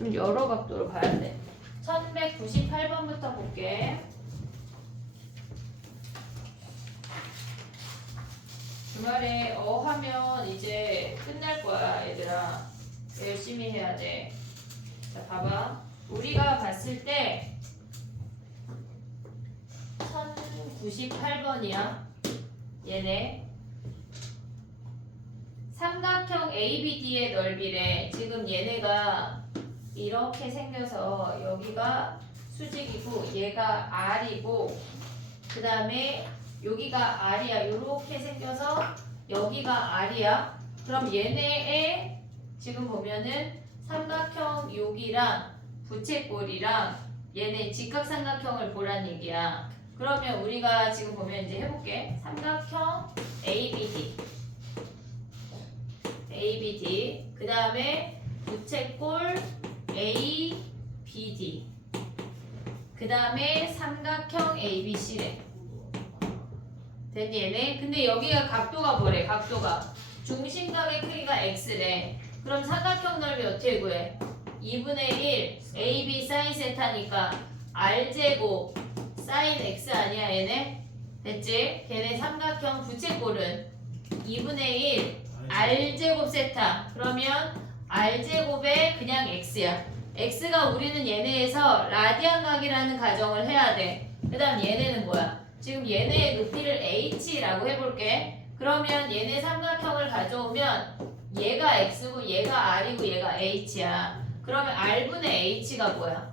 좀 여러 각도로 봐야 돼. 1198번부터 볼게. 주말에 하면 이제 끝날 거야, 얘들아. 열심히 해야 돼. 자, 봐봐. 우리가 봤을 때 1098번이야. 얘네. 삼각형 ABD의 넓이래. 지금 얘네가 이렇게 생겨서 여기가 수직이고 얘가 R이고 그 다음에 여기가 R이야. 요렇게 생겨서 여기가 R이야. 그럼 얘네의 지금 보면은 삼각형 여기랑 부채꼴이랑 얘네 직각삼각형을 보란 얘기야. 그러면 우리가 지금 보면 이제 해볼게. 삼각형 ABD 그 다음에 부채꼴 ABD 그 다음에 삼각형 ABC래. 됐니 얘네? 근데 여기가 각도가 뭐래? 각도가 중심각의 크기가 x래. 그럼 삼각형 넓이 어떻게 구해? 2분의 1 AB sin 세타니까 R제곱 sin x 아니야 얘네? 됐지? 걔네 삼각형 부채꼴은 2분의 1 R제곱 세타. 그러면 R제곱에 그냥 x야. x가 우리는 얘네에서 라디안 각이라는 가정을 해야 돼. 그 다음 얘네는 뭐야? 지금 얘네의 높이를 h라고 해볼게. 그러면 얘네 삼각형을 가져오면 얘가 x고 얘가 r이고 얘가 h야. 그러면 r분의 h가 뭐야?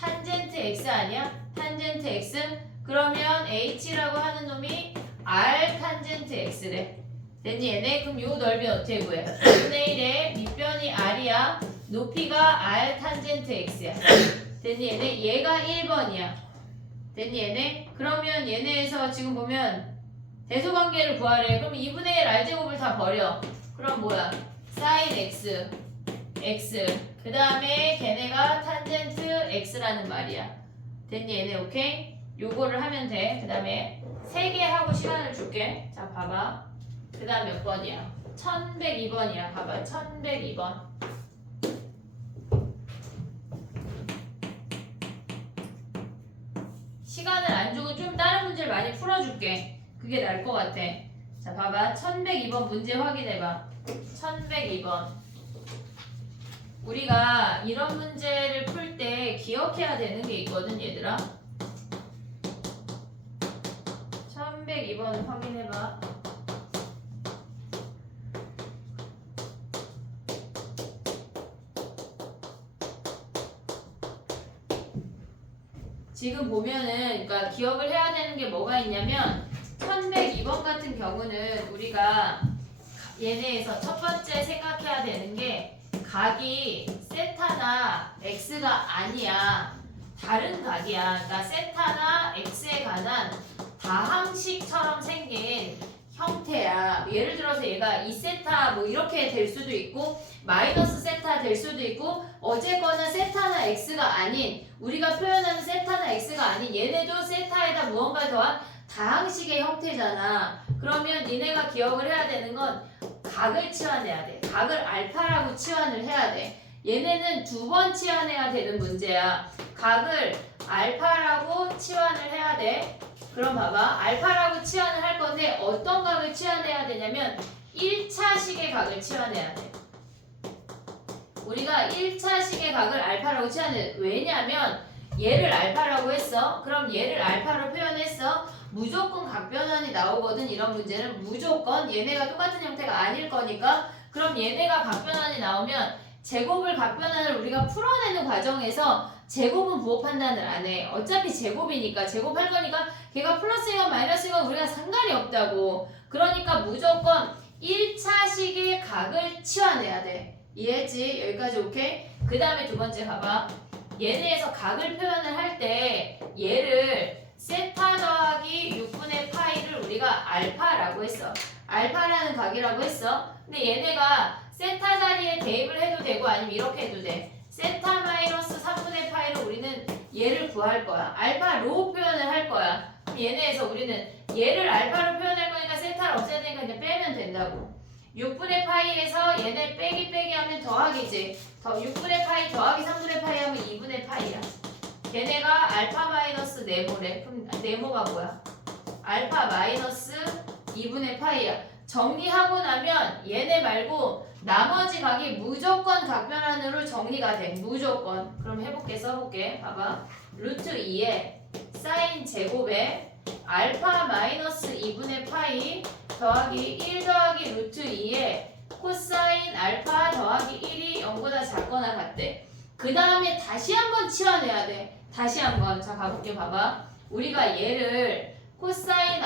탄젠트 x 아니야? 탄젠트 x? 그러면 h라고 하는 놈이 r 탄젠트 x래. 됐니 얘네? 그럼 요 넓이 어떻게 구해? 2분의 1에 밑변이 r이야. 높이가 r 탄젠트 x야. 됐니 얘네? 얘가 1번이야. 됐니 얘네? 그러면 얘네에서 지금 보면 대소관계를 구하래. 그럼 2분의 1 r제곱을 다 버려. 그럼 뭐야? sin x 그 다음에 걔네가 탄젠트 x라는 말이야. 됐니 얘네? 오케이? 요거를 하면 돼. 그 다음에 3개 하고 시간을 줄게. 자 봐봐. 그 다음 몇 번이야? 1102번이야. 봐봐. 1102번. 시간을 안 주고 좀 다른 문제를 많이 풀어줄게. 그게 나을 것 같아. 자 봐봐. 1102번 문제 확인해봐. 1102번. 우리가 이런 문제를 풀 때 기억해야 되는 게 있거든 얘들아. 1102번 확인해봐. 지금 보면은 그러니까 기억을 해야 되는 게 뭐가 있냐면 1102번 같은 경우는 우리가 얘네에서 첫 번째 생각해야 되는 게 각이 세타나 x가 아니야. 다른 각이야. 그러니까 세타나 x에 관한 다항식처럼 생긴 형태야. 예를 들어서 얘가 2세타 뭐 이렇게 될 수도 있고 마이너스 세타 될 수도 있고 어쨌거나 세타나 x가 아닌 우리가 표현하는 세타나 x가 아닌 얘네도 세타에다 무언가 더한 다항식의 형태잖아. 그러면 니네가 기억을 해야 되는 건 각을 치환해야 돼. 각을 알파라고 치환을 해야 돼. 얘네는 2번 치환해야 되는 문제야. 각을 알파라고 치환을 해야 돼. 그럼 봐봐. 알파라고 치환을 할 건데 어떤 각을 치환해야 되냐면 1차식의 각을 치환해야 돼. 우리가 1차식의 각을 알파라고 치환해. 왜냐면 얘를 알파라고 했어. 그럼 얘를 알파로 표현했어. 무조건 각변환이 나오거든. 이런 문제는 무조건 얘네가 똑같은 형태가 아닐 거니까. 그럼 얘네가 각변환이 나오면 제곱을 각변환을 우리가 풀어내는 과정에서 제곱은 부호 판단을 안 해. 어차피 제곱이니까 제곱할 거니까 걔가 플러스이건 마이너스이건 우리가 상관이 없다고. 그러니까 무조건 1차식의 각을 치환해야 돼. 이해했지? 여기까지 오케이? 그 다음에 두 번째 봐봐. 얘네에서 각을 표현을 할 때 얘를 세타 더하기 6분의 파이를 우리가 알파라고 했어. 알파라는 각이라고 했어. 근데 얘네가 세타 자리에 대입을 해도 되고 아니면 이렇게 해도 돼. 세타 마이너스 3분의 파이를 우리는 얘를 구할 거야. 알파로 표현을 할 거야. 그럼 얘네에서 우리는 얘를 알파로 표현할 거니까 세타를 없애야 되니까 그냥 빼면 된다고. 6분의 파이에서 얘네 빼기 하면 더하기지. 6분의 파이 더하기 3분의 파이 하면 2분의 파이야. 걔네가 알파 마이너스 네모래. 그럼 네모가 뭐야? 알파 마이너스 2분의 파이야. 정리하고 나면 얘네 말고 나머지 각이 무조건 각변환으로 정리가 돼. 무조건. 그럼 해볼게. 써볼게. 봐봐. 루트 2에 사인 제곱에 알파 마이너스 2분의 파이 더하기 1 더하기 루트 2에 코사인 알파 더하기 1이 0보다 작거나 같대. 그 다음에 다시 한번 치환해야 돼. 다시 한번. 자, 가볼게. 봐봐. 우리가 얘를 코사인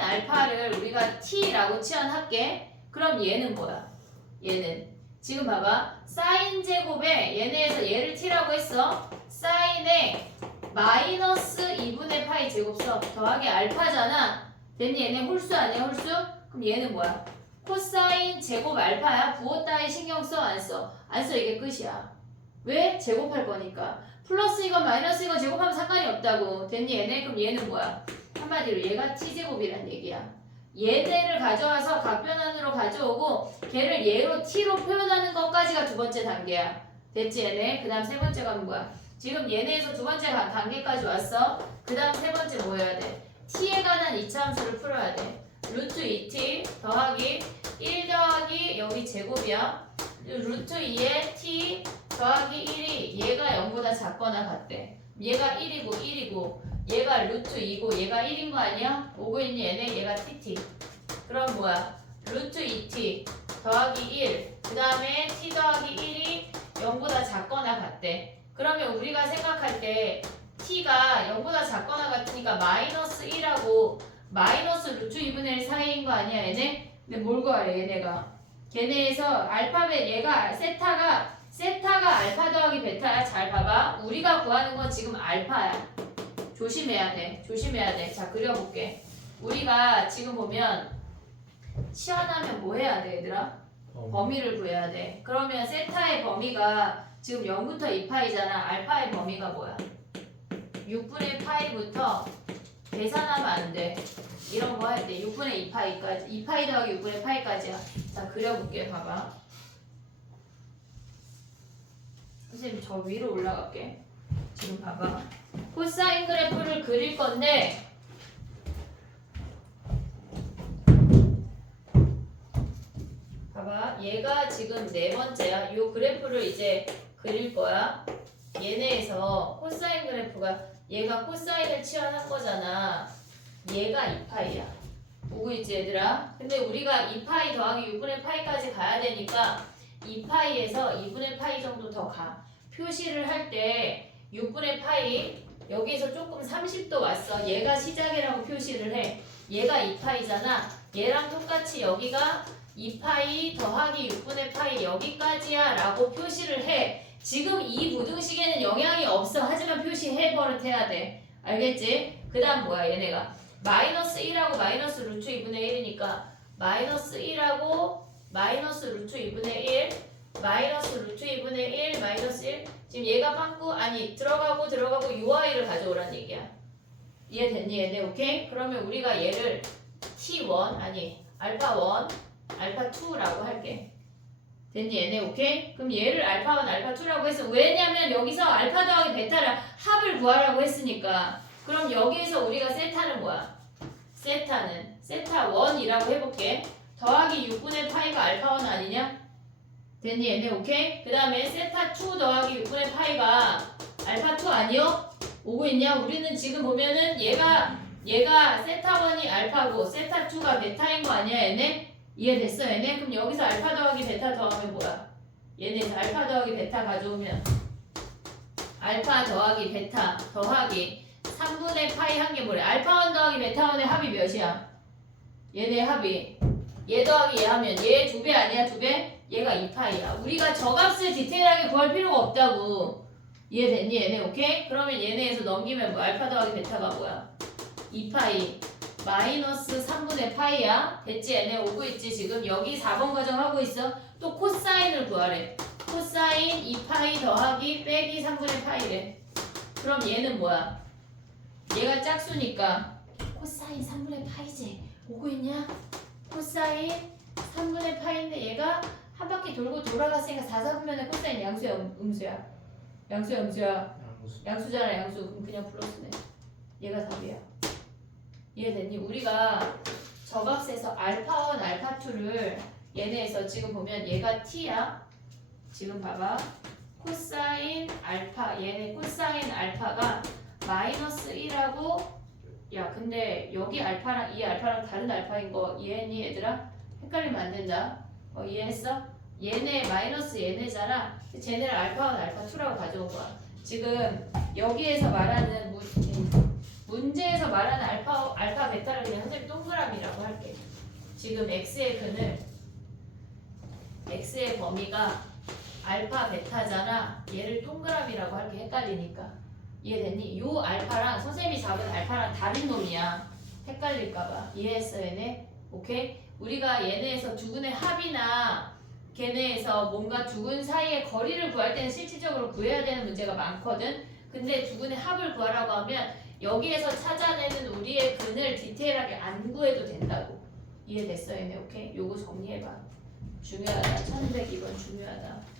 알파를 우리가 t라고 치환할게. 그럼 얘는 뭐야? 얘는 지금 봐봐. 사인 제곱에 얘네에서 얘를 t라고 했어. 사인에 마이너스 2분의 파이 제곱서 더하기 알파잖아. 됐니? 얘네 홀수 아니야? 홀수? 그럼 얘는 뭐야? 코사인 제곱 알파야. 부호 따위 신경 써? 안 써? 안 써. 이게 끝이야. 왜? 제곱할 거니까. 플러스 이건 마이너스 이건 제곱하면 상관이 없다고. 됐니? 얘네? 그럼 얘는 뭐야? 한마디로 얘가 t제곱이란 얘기야. 얘네를 가져와서 각변환으로 가져오고 걔를 얘로 t로 표현하는 것까지가 두 번째 단계야. 됐지 얘네? 그 다음 세 번째가 뭐야? 지금 얘네에서 두 번째 단계까지 왔어. 그 다음 세 번째 뭐 해야 돼? t에 관한 이차함수를 풀어야 돼. 루트 2t 더하기 1 더하기 여기 제곱이야. 루트 2에 t 더하기 1이 얘가 0보다 작거나 같대. 얘가 1이고 얘가 루트 2고 얘가 1인 거 아니야? 오고 있니 얘네? 얘가 tt. 그럼 뭐야? 루트 2t 더하기 1 그 다음에 t 더하기 1이 0보다 작거나 같대. 그러면 우리가 생각할 때 t가 0보다 작거나 같으니까 마이너스 1하고 마이너스 루트 2분의 1 사이인 거 아니야 얘네? 근데 뭘 구하래 얘네가? 걔네에서 알파벳 얘가 세타가 알파 더하기 베타야. 잘 봐봐. 우리가 구하는 건 지금 알파야. 조심해야 돼. 자, 그려볼게. 우리가 지금 보면 치환하면 뭐 해야 돼, 얘들아? 범위를 구해야 돼. 그러면 세타의 범위가 지금 0부터 2파이잖아. 알파의 범위가 뭐야? 6분의 파이부터 계산하면 안 돼. 이런 거 할 때 6분의 2파이까지 2파이 더하기 6분의 파이까지야. 자, 그려볼게. 봐봐. 선생님 저 위로 올라갈게. 지금 봐봐. 코사인 그래프를 그릴 건데 봐봐. 얘가 지금 네 번째야. 이 그래프를 이제 그릴 거야. 얘네에서 코사인 그래프가 얘가 코사인을 치환한 거잖아. 얘가 2파이야. 보고 있지 얘들아? 근데 우리가 2파이 더하기 6분의 파이까지 가야 되니까 2파이에서 2분의 파이 정도 더 가. 표시를 할 때 6분의 파이 여기에서 조금 30도 왔어. 얘가 시작이라고 표시를 해. 얘가 2파이잖아. 얘랑 똑같이 여기가 2파이 더하기 6분의 파이 여기까지야 라고 표시를 해. 지금 이 부등식에는 영향이 없어. 하지만 표시해 버릇해야 돼. 알겠지? 그 다음 뭐야 얘네가 마이너스 1하고 마이너스 루트 2분의 1이니까 마이너스 1하고 마이너스 루트 2분의 1 마이너스 루트 2분의 1 마이너스 1 지금 얘가 빵꾸 아니 들어가고 요 아이를 가져오란 얘기야. 이해됐니 얘네? 오케이? 그러면 우리가 얘를 t1 아니 알파1 알파2라고 할게. 됐니 얘네? 오케이? 그럼 얘를 알파1 알파2라고 했어. 왜냐면 여기서 알파 더하기 베타를 합을 구하라고 했으니까. 그럼 여기에서 우리가 세타는 뭐야? 세타는 세타1이라고 해볼게. 더하기 6분의 파이가 알파1 아니냐? 됐니 얘네? 오케이? 그 다음에 세타2 더하기 6분의 파이가 알파2 아니요? 오고 있냐? 우리는 지금 보면은 얘가 세타1이 알파고 세타2가 베타인 거 아니야 얘네? 이해됐어 얘네? 그럼 여기서 알파 더하기 베타 더하면 뭐야? 얘네 알파 더하기 베타 가져오면 알파 더하기 베타 더하기 3분의 파이 한 게 뭐래? 알파1 더하기 베타1의 합이 몇이야? 얘네 합이 얘 더하기 얘 하면 얘 2배 아니야? 2배? 얘가 2파이야. 우리가 저 값을 디테일하게 구할 필요가 없다고. 이해됐니 얘네? 오케이? 그러면 얘네에서 넘기면 뭐 알파 더하기 베타가 뭐야? 2파이 마이너스 3분의 파이야. 됐지? 얘네 오고 있지? 지금 여기 4번 과정 하고 있어. 또 코사인을 구하래. 코사인 2파이 더하기 빼기 3분의 파이래. 그럼 얘는 뭐야? 얘가 짝수니까 코사인 3분의 파이지. 오고 있냐? 코사인 3분의 파인데 얘가 한 바퀴 돌고 돌아갔으니까 4, 4분면의 코사인 양수야 음수야? 양수야 음수야? 양수잖아 양수. 그럼 그냥 플러스네. 얘가 답이야. 이해됐니? 우리가 저 값에서 알파1, 알파2를 얘네에서 지금 보면 얘가 t야. 지금 봐봐. 코사인 알파 얘네 코사인 알파가 마이너스 1하고 야 근데 여기 알파랑 이 알파랑 다른 알파인 거 이해했니 얘들아? 헷갈리면 안 된다. 이해했어? 얘네 마이너스 얘네잖아. 쟤네를 알파1, 알파2라고 가져온 거야. 지금 여기에서 말하는 문제에서 말하는 알파 베타를 그냥 선생님 동그라미라고 할게. 지금 x의 근을 x의 범위가 알파 베타잖아. 얘를 동그라미라고 할게. 헷갈리니까. 이해됐니? 요 알파랑 선생님이 잡은 알파랑 다른 놈이야. 헷갈릴까봐. 이해했어 얘네? 오케이? 우리가 얘네에서 두근의 합이나 걔네에서 뭔가 두근 사이의 거리를 구할 때는 실질적으로 구해야 되는 문제가 많거든. 근데 두근의 합을 구하라고 하면 여기에서 찾아내는 우리의 근을 디테일하게 안 구해도 된다고. 이해됐어 얘네? 오케이? 요거 정리해봐. 중요하다. 1102번 중요하다.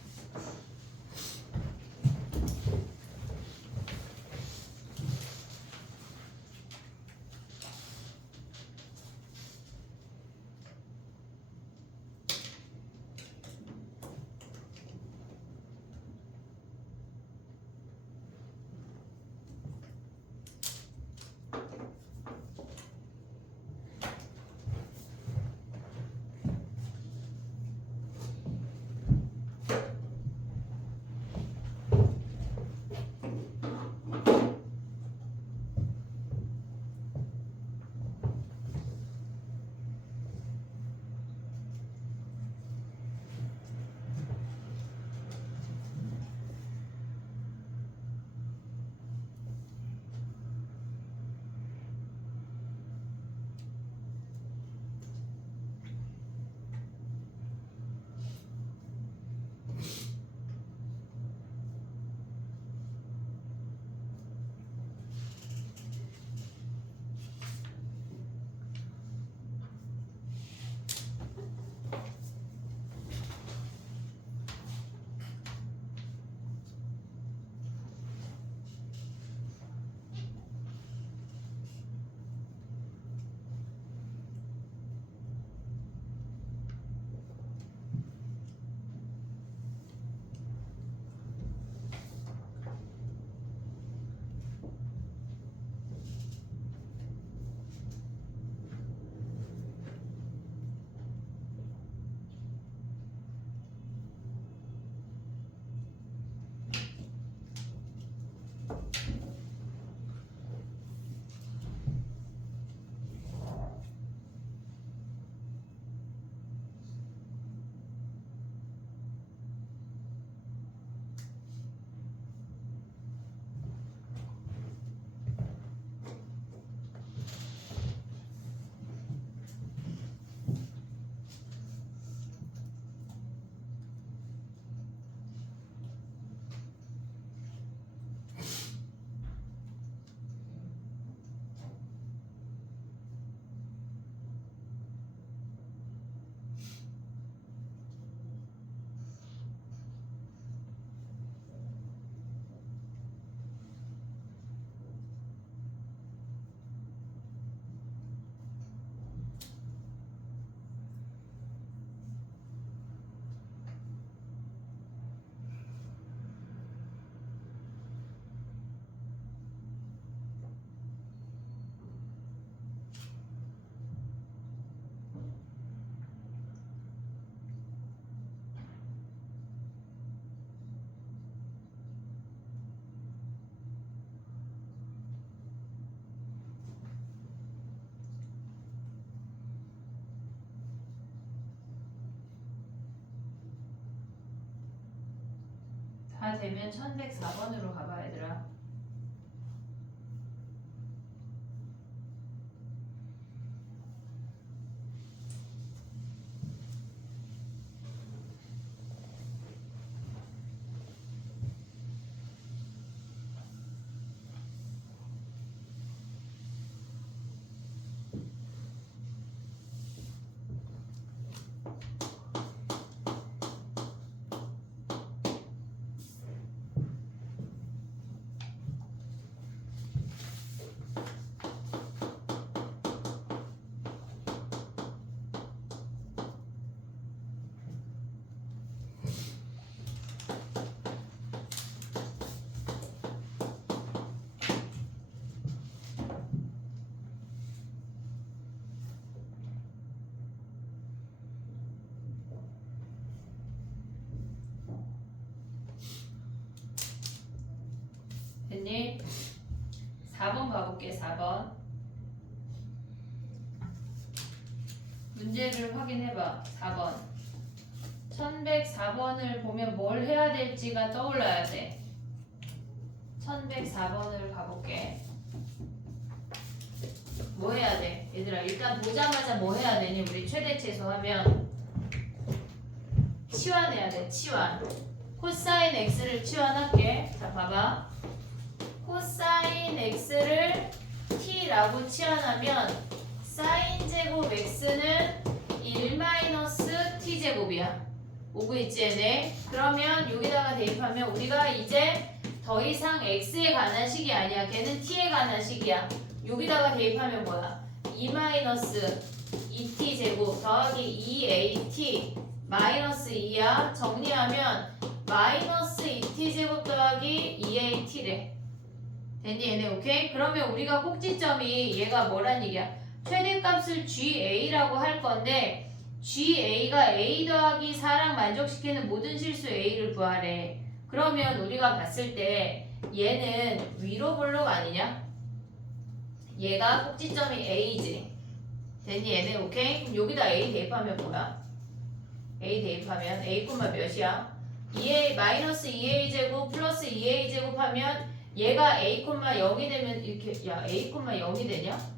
다 되면 1104번으로 가봐 얘들아. 4번. 문제를 확인해봐. 4번. 1104번을 보면 뭘 해야 될지가 떠올라야 돼. 1104번을 가볼게. 뭐 해야 돼? 얘들아, 일단 보자마자 뭐 해야 되니? 우리 최대치수 하면 치환해야 돼. 치환. 코사인 x를 치환할게. 자, 봐봐. 코사인 x를 t라고 치환하면 사인 제곱 x는 1-t 제곱이야. 오고 있지 얘네? 그러면 여기다가 대입하면 우리가 이제 더 이상 x에 관한 식이 아니야. 걔는 t에 관한 식이야. 여기다가 대입하면 뭐야? 2-2t 제곱 더하기 2at 마이너스 2야. 정리하면 마이너스 2t 제곱 더하기 2at래. 됐니 얘네? 오케이? 그러면 우리가 꼭지점이 얘가 뭐란 얘기야? 최대값을 GA라고 할 건데 GA가 A 더하기 4랑 만족시키는 모든 실수 A를 구하래. 그러면 우리가 봤을 때 얘는 위로 볼록 아니냐? 얘가 꼭지점이 A지. 됐니 얘네? 오케이? 그럼 여기다 A 대입하면 뭐야? A 대입하면 A 콤마 몇이야? 2A 마이너스 2A 제곱 플러스 2A 제곱 하면 얘가 A 콤마 0이 되면 이렇게 야 A 콤마 0이 되냐?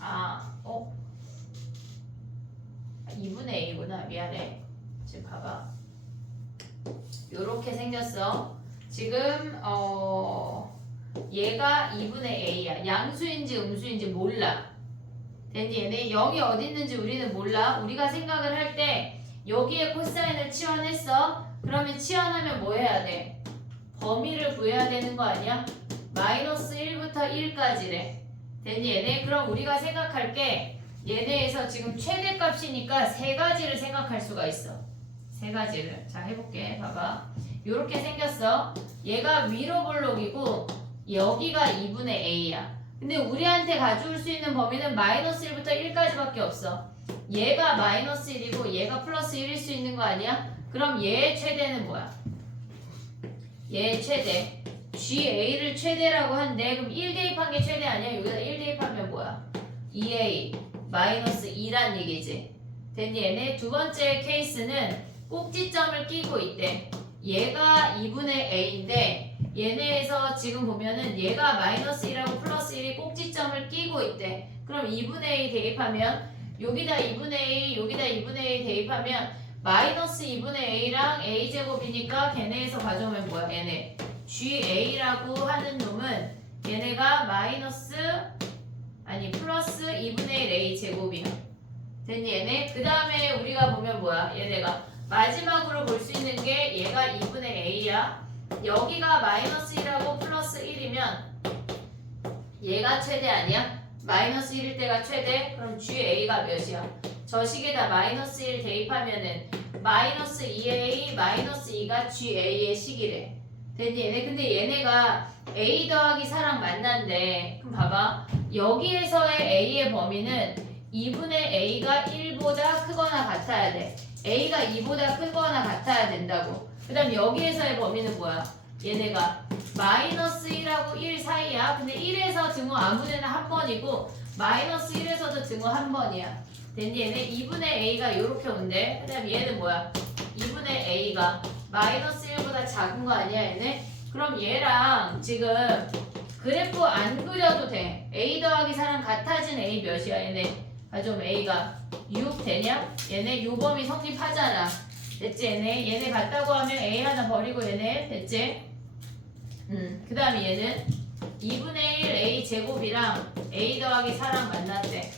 아, 2분의 A구나. 미안해. 지금 봐봐. 요렇게 생겼어. 지금 얘가 2분의 A야. 양수인지 음수인지 몰라. 됐니? 얘네 0이 어디 있는지 우리는 몰라. 우리가 생각을 할 때 여기에 코사인을 치환했어. 그러면 치환하면 뭐 해야 돼? 범위를 구해야 되는 거 아니야? 마이너스 1부터 1까지래. 됐니 얘네? 그럼 우리가 생각할 게 얘네에서 지금 최대값이니까 세 가지를 생각할 수가 있어. 세 가지를. 자 해볼게. 봐봐. 요렇게 생겼어. 얘가 위로 볼록이고 여기가 2분의 A야. 근데 우리한테 가져올 수 있는 범위는 마이너스 1부터 1까지밖에 없어. 얘가 마이너스 1이고 얘가 플러스 1일 수 있는 거 아니야? 그럼 얘의 최대는 뭐야? 얘의 최대. GA를 최대라고 한데 그럼 1 대입한 게 최대 아니야? 여기다 1 대입하면 뭐야? 2A 마이너스 2란 얘기지. 됐니 얘네? 두 번째 케이스는 꼭지점을 끼고 있대. 얘가 2분의 A인데 얘네에서 지금 보면은 얘가 마이너스 1하고 플러스 1이 꼭지점을 끼고 있대. 그럼 2분의 A 대입하면 여기다 2분의 A 여기다 2분의 A 대입하면 마이너스 2분의 A랑 A제곱이니까 걔네에서 가져오면 뭐야? 얘네 GA라고 하는 놈은 얘네가 플러스 2분의 1 A제곱이야. 됐니 얘네? 그 다음에 우리가 보면 뭐야? 얘네가 마지막으로 볼 수 있는 게 얘가 2분의 A야. 여기가 마이너스 1하고 플러스 1이면 얘가 최대 아니야? 마이너스 1일 때가 최대? 그럼 GA가 몇이야? 저 식에다 마이너스 1 대입하면은 마이너스 2A 마이너스 2가 GA의 식이래. 됐니 얘네? 근데 얘네가 A 더하기 4랑 만난대. 그럼 봐봐. 여기에서의 A의 범위는 2분의 A가 1보다 크거나 같아야 돼. A가 2보다 크거나 같아야 된다고. 그 다음 여기에서의 범위는 뭐야? 얘네가 마이너스 1하고 1 사이야. 근데 1에서 등호 아무데나 한 번이고 마이너스 1에서도 등호 한 번이야. 됐니 얘네? 2분의 A가 이렇게 온대. 그 다음 얘는 뭐야? 2분의 A가 마이너스 1보다 작은 거 아니야 얘네? 그럼 얘랑 지금 그래프 안 그려도 돼. A 더하기 4랑 같아진 A 몇이야 얘네? 좀 A가 6 되냐? 얘네 요 범위 성립하잖아. 됐지 얘네? 얘네 같다고 하면 A 하나 버리고 얘네 됐지? 그 다음에 얘는 2분의 1 A 제곱이랑 A 더하기 4랑 만났대.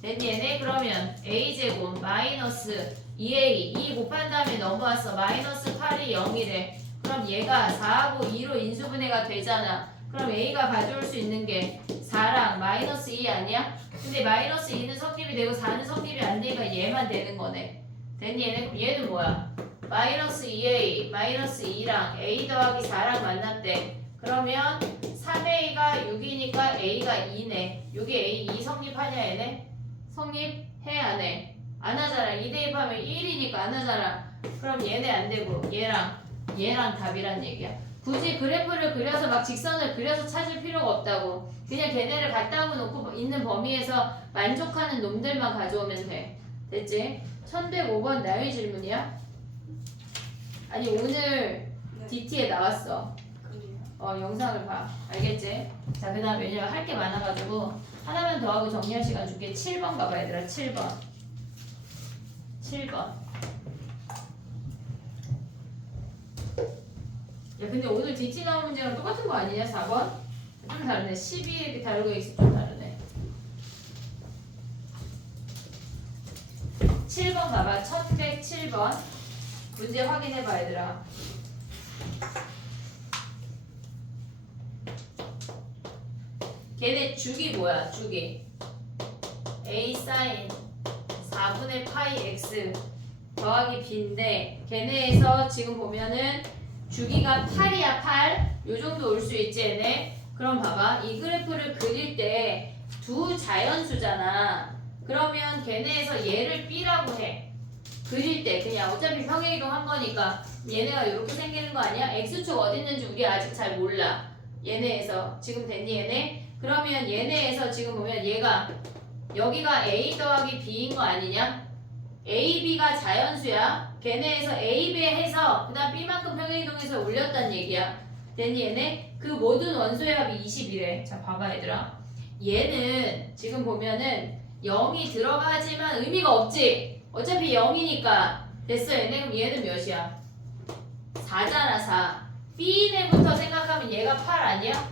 됐니 얘네? 그러면 A 제곱 마이너스 2A 2 곱한 다음에 넘어왔어. 마이너스 8이 0이래. 그럼 얘가 4하고 2로 인수분해가 되잖아. 그럼 A가 가져올 수 있는 게 4랑 마이너스 2 아니야? 근데 마이너스 2는 성립이 되고 4는 성립이 안 되니까 얘만 되는 거네. 됐니 얘네? 그럼 얘는 뭐야? 마이너스 2A 마이너스 2랑 A 더하기 4랑 만났대. 그러면 3A가 6이니까 A가 2네. 여기 A 2 성립하냐 얘네? 성립해 안 해? 안 하잖아. 2 대입하면 1이니까 안 하잖아. 그럼 얘네 안 되고 얘랑 답이란 얘기야. 굳이 그래프를 그려서 막 직선을 그려서 찾을 필요가 없다고. 그냥 걔네를 갖다 놓고 있는 범위에서 만족하는 놈들만 가져오면 돼. 됐지? 1105번 나의 질문이야? 아니 오늘 DT에 나왔어. 영상을 봐. 알겠지? 자, 그 다음 왜냐면 할 게 많아가지고 하나만 더 하고 정리할 시간 줄게. 7번 가봐 얘들아. 7번. 7번. 야 근데 오늘 DT 나온 문제랑 똑같은 거 아니냐? 4번? 좀 다르네. 12 다르고 X 좀 다르네. 7번 가봐. 1107번. 문제 확인해봐 얘들아. 걔네 주기 뭐야? 주기 A 사인 4분의 파이 X 더하기 B인데 걔네에서 지금 보면은 주기가 8이야 8. 요정도 올 수 있지 얘네. 그럼 봐봐 이 그래프를 그릴 때 두 자연수잖아. 그러면 걔네에서 얘를 B라고 해. 그릴 때 그냥 어차피 평행이동 한 거니까 얘네가 이렇게 생기는 거 아니야? X축 어디 있는지 우리 아직 잘 몰라. 얘네에서 지금 됐니 얘네? 그러면 얘네에서 지금 보면 얘가 여기가 A 더하기 B인 거 아니냐? A, B가 자연수야. 걔네에서 A, B 해서 그 다음 B만큼 평행이동해서 올렸단 얘기야. 됐니 얘네? 그 모든 원소의 합이 20이래. 자 봐봐 얘들아. 얘는 지금 보면은 0이 들어가지만 의미가 없지. 어차피 0이니까 됐어 얘네. 그럼 얘는 몇이야? 4잖아 4. B네부터 생각하면 얘가 8 아니야?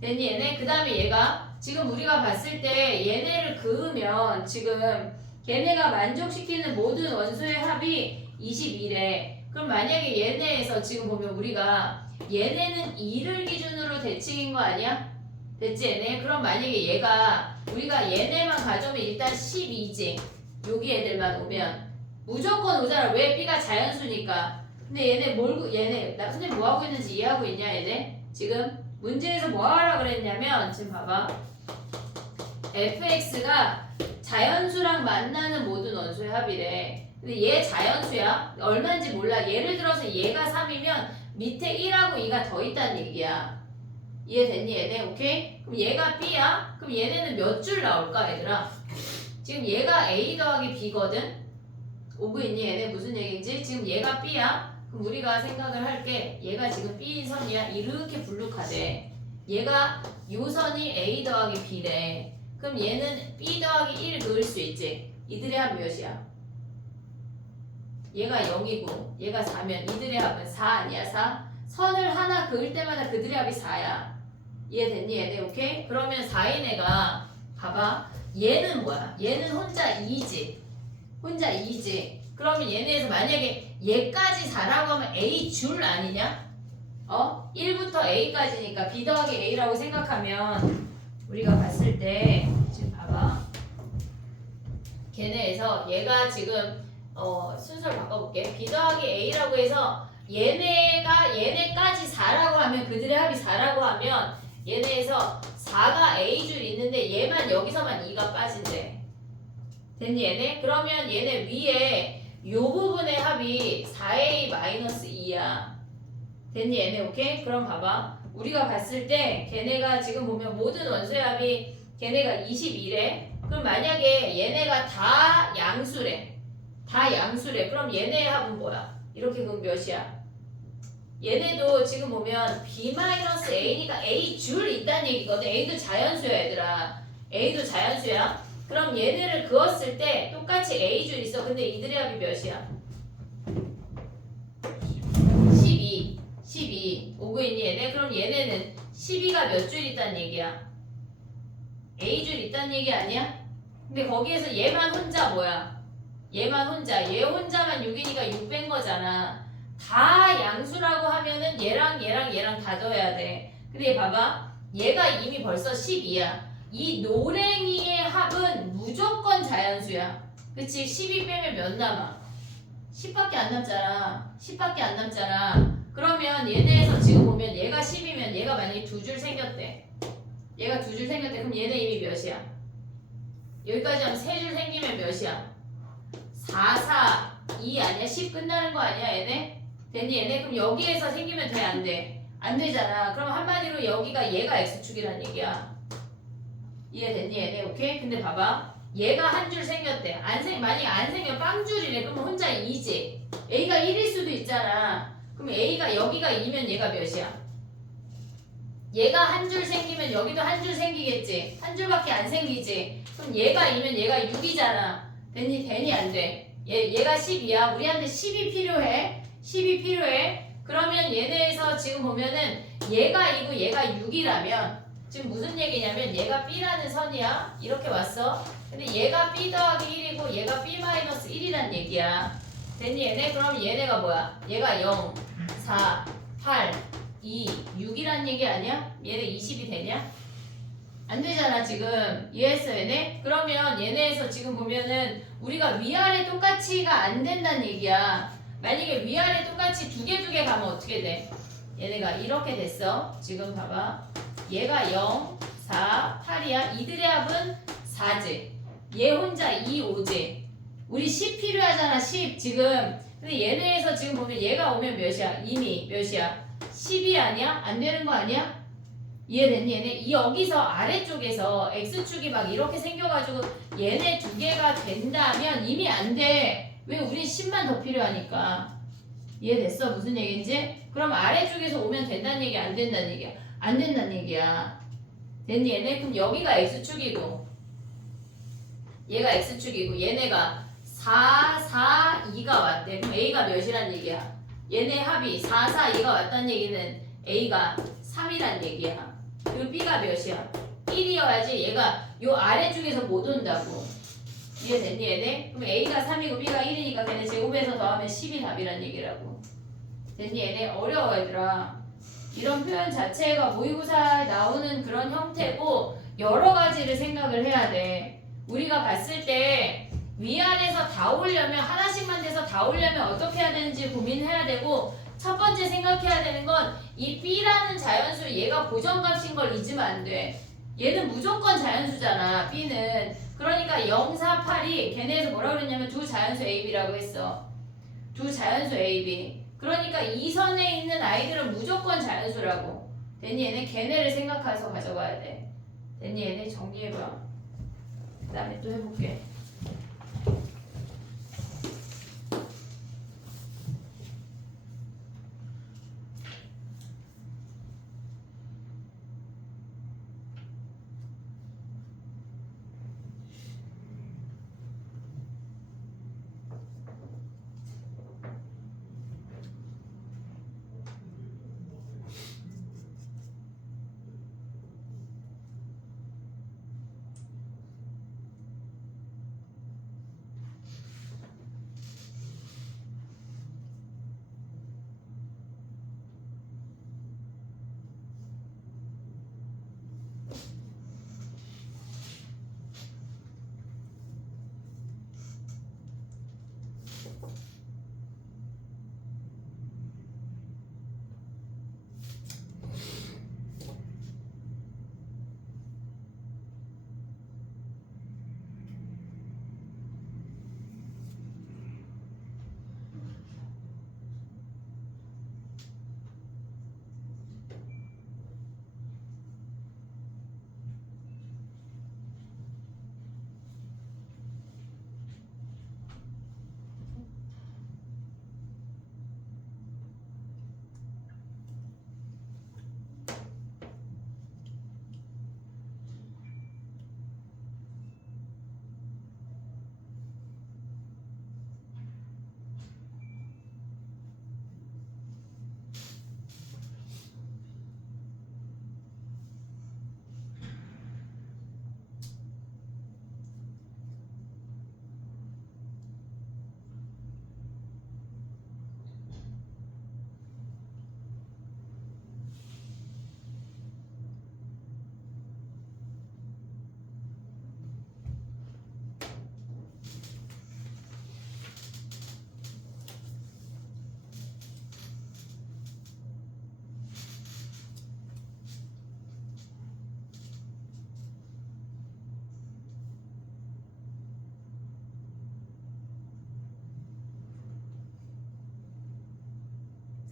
됐니 얘네? 그 다음에 얘가 지금 우리가 봤을 때 얘네를 그으면 지금 걔네가 만족시키는 모든 원소의 합이 22래. 그럼 만약에 얘네에서 지금 보면 우리가 얘네는 2를 기준으로 대칭인 거 아니야? 됐지 얘네? 그럼 만약에 얘가 우리가 얘네만 가져오면 일단 12지. 여기 애들만 오면 무조건 오잖아. 왜? B가 자연수니까. 근데 얘네 나 선생님 뭐 하고 있는지 이해하고 있냐 얘네? 지금 문제에서 뭐 하라 그랬냐면 지금 봐봐. fx가 자연수랑 만나는 모든 원소의 합이래. 근데 얘 자연수야. 얼마인지 몰라. 예를 들어서 얘가 3이면 밑에 1하고 2가 더 있다는 얘기야. 이해됐니 얘네? 오케이? 그럼 얘가 b야? 그럼 얘네는 몇 줄 나올까 얘들아? 지금 얘가 a 더하기 b거든? 오고 있니 얘네? 무슨 얘기인지? 지금 얘가 b야? 그럼 우리가 생각을 할게. 얘가 지금 b인 선이야. 이렇게 불룩하대. 얘가 요 선이 a 더하기 b래. 그럼 얘는 b 더하기 1 그을 수 있지. 이들의 합 몇이야? 얘가 0이고 얘가 4면 이들의 합은 4 아니야 4? 선을 하나 그을 때마다 그들의 합이 4야. 이해됐니 얘네? 오케이? 그러면 4인 애가 봐봐. 얘는 뭐야? 얘는 혼자 2지. 혼자 2지. 그러면 얘네에서 만약에 얘까지 4라고 하면 A 줄 아니냐? 1부터 A까지니까 B 더하기 A라고 생각하면 우리가 봤을 때 지금 봐봐. 걔네에서 얘가 지금 순서를 바꿔볼게. B 더하기 A라고 해서 얘네까지 4라고 하면 그들의 합이 4라고 하면 얘네에서 4가 A줄 있는데 얘만 여기서만 2가 빠진대. 됐니 얘네? 그러면 얘네 위에 요 부분의 합이 4A-2야. 됐니 얘네? 오케이? 그럼 봐봐. 우리가 봤을 때 걔네가 지금 보면 모든 원소의 합이 걔네가 22래. 그럼 만약에 얘네가 다 양수래. 다 양수래. 그럼 얘네의 합은 뭐야? 이렇게 그럼 몇이야? 얘네도 지금 보면 B-A니까 A 줄 있다는 얘기거든. A도 자연수야 얘들아. A도 자연수야. 그럼 얘네를 그었을 때 똑같이 A줄 있어. 근데 이들의 합이 몇이야? 12 오고 있니 얘네? 그럼 얘네는 12가 몇 줄 있다는 얘기야? A줄 있다는 얘기 아니야? 근데 거기에서 얘만 혼자 뭐야? 얘만 혼자. 얘 혼자만 6이니까 6 뺀 거잖아. 다 양수라고 하면은 얘랑 다 더해야 돼. 근데 얘 봐봐. 얘가 이미 벌써 12야. 이 노랭이의 합은 무조건 자연수야. 그치? 12 빼면 몇 남아? 10밖에 안 남잖아. 10밖에 안 남잖아. 그러면 얘네에서 지금 보면 얘가 10이면 얘가 만약에 2줄 생겼대. 얘가 2줄 생겼대. 그럼 얘네 이미 몇이야? 여기까지 하면 3줄 생기면 몇이야? 4, 4, 2 아니야? 10 끝나는 거 아니야 얘네? 됐니 얘네? 그럼 여기에서 생기면 돼 안 돼? 안 되잖아. 그럼 한마디로 여기가 얘가 x축이란 얘기야. 이해됐니 얘네? 오케이? 근데 봐봐. 얘가 한 줄 생겼대. 만약에 안 생겨 빵줄이래. 그러면 혼자 2지. A가 1일 수도 있잖아. 그럼 A가 여기가 2면 얘가 몇이야? 얘가 한 줄 생기면 여기도 한 줄 생기겠지. 한 줄밖에 안 생기지. 그럼 얘가 2면 얘가 6이잖아. 되니 안 돼. 얘가 10이야. 우리한테 10이 필요해. 10이 필요해. 그러면 얘네에서 지금 보면은 얘가 2고 얘가 6이라면 지금 무슨 얘기냐면 얘가 B라는 선이야. 이렇게 왔어. 근데 얘가 B 더하기 1이고 얘가 B 마이너스 1이란 얘기야. 됐니 얘네? 그럼 얘네가 뭐야? 얘가 0, 4, 8, 2, 6이란 얘기 아니야? 얘네 20이 되냐? 안 되잖아 지금. 이해했어 얘네? 그러면 얘네에서 지금 보면은 우리가 위아래 똑같이가 안 된다는 얘기야. 만약에 위아래 똑같이 두 개 가면 어떻게 돼? 얘네가 이렇게 됐어. 지금 봐봐. 얘가 0, 4, 8이야. 이들의 합은 4지. 얘 혼자 2, 5지. 우리 10 필요하잖아 10 지금. 근데 얘네에서 지금 보면 얘가 오면 몇이야? 이미 몇이야? 10이 아니야? 안 되는 거 아니야? 이해됐니? 얘네 여기서 아래쪽에서 X축이 막 이렇게 생겨가지고 얘네 두 개가 된다면 이미 안 돼. 왜? 우린 10만 더 필요하니까. 이해됐어? 무슨 얘기인지? 그럼 아래쪽에서 오면 된다는 얘기 안 된다는 얘기야? 안 된다는 얘기야. 됐니 얘네? 그럼 여기가 X축이고 얘가 X축이고 얘네가 4, 4, 2가 왔대. 그럼 A가 몇이란 얘기야? 얘네 합이 4, 4, 2가 왔다는 얘기는 A가 3이란 얘기야. 그리고 B가 몇이야? 1이어야지 얘가 요 아래쪽에서 못 온다고. 이해됐니 얘네? 그럼 A가 3이고 B가 1이니까 걔네 제곱해서 더하면 10이 답이란 얘기라고. 됐니 얘네? 어려워 얘들아. 이런 표현 자체가 모의고사에 나오는 그런 형태고 여러 가지를 생각을 해야 돼. 우리가 봤을 때 위안에서 다 오려면 하나씩만 돼서 다 오려면 어떻게 해야 되는지 고민해야 되고 첫 번째 생각해야 되는 건 이 B라는 자연수 얘가 고정값인 걸 잊으면 안 돼. 얘는 무조건 자연수잖아. B는. 그러니까 0, 4, 8이 걔네에서 뭐라고 그랬냐면 두 자연수 AB라고 했어. 두 자연수 AB. 그러니까 이 선에 있는 아이들은 무조건 자연수라고. 됐니 얘네? 걔네를 생각해서 가져가야 돼. 됐니 얘네? 정리해봐. 그 다음에 또 해볼게.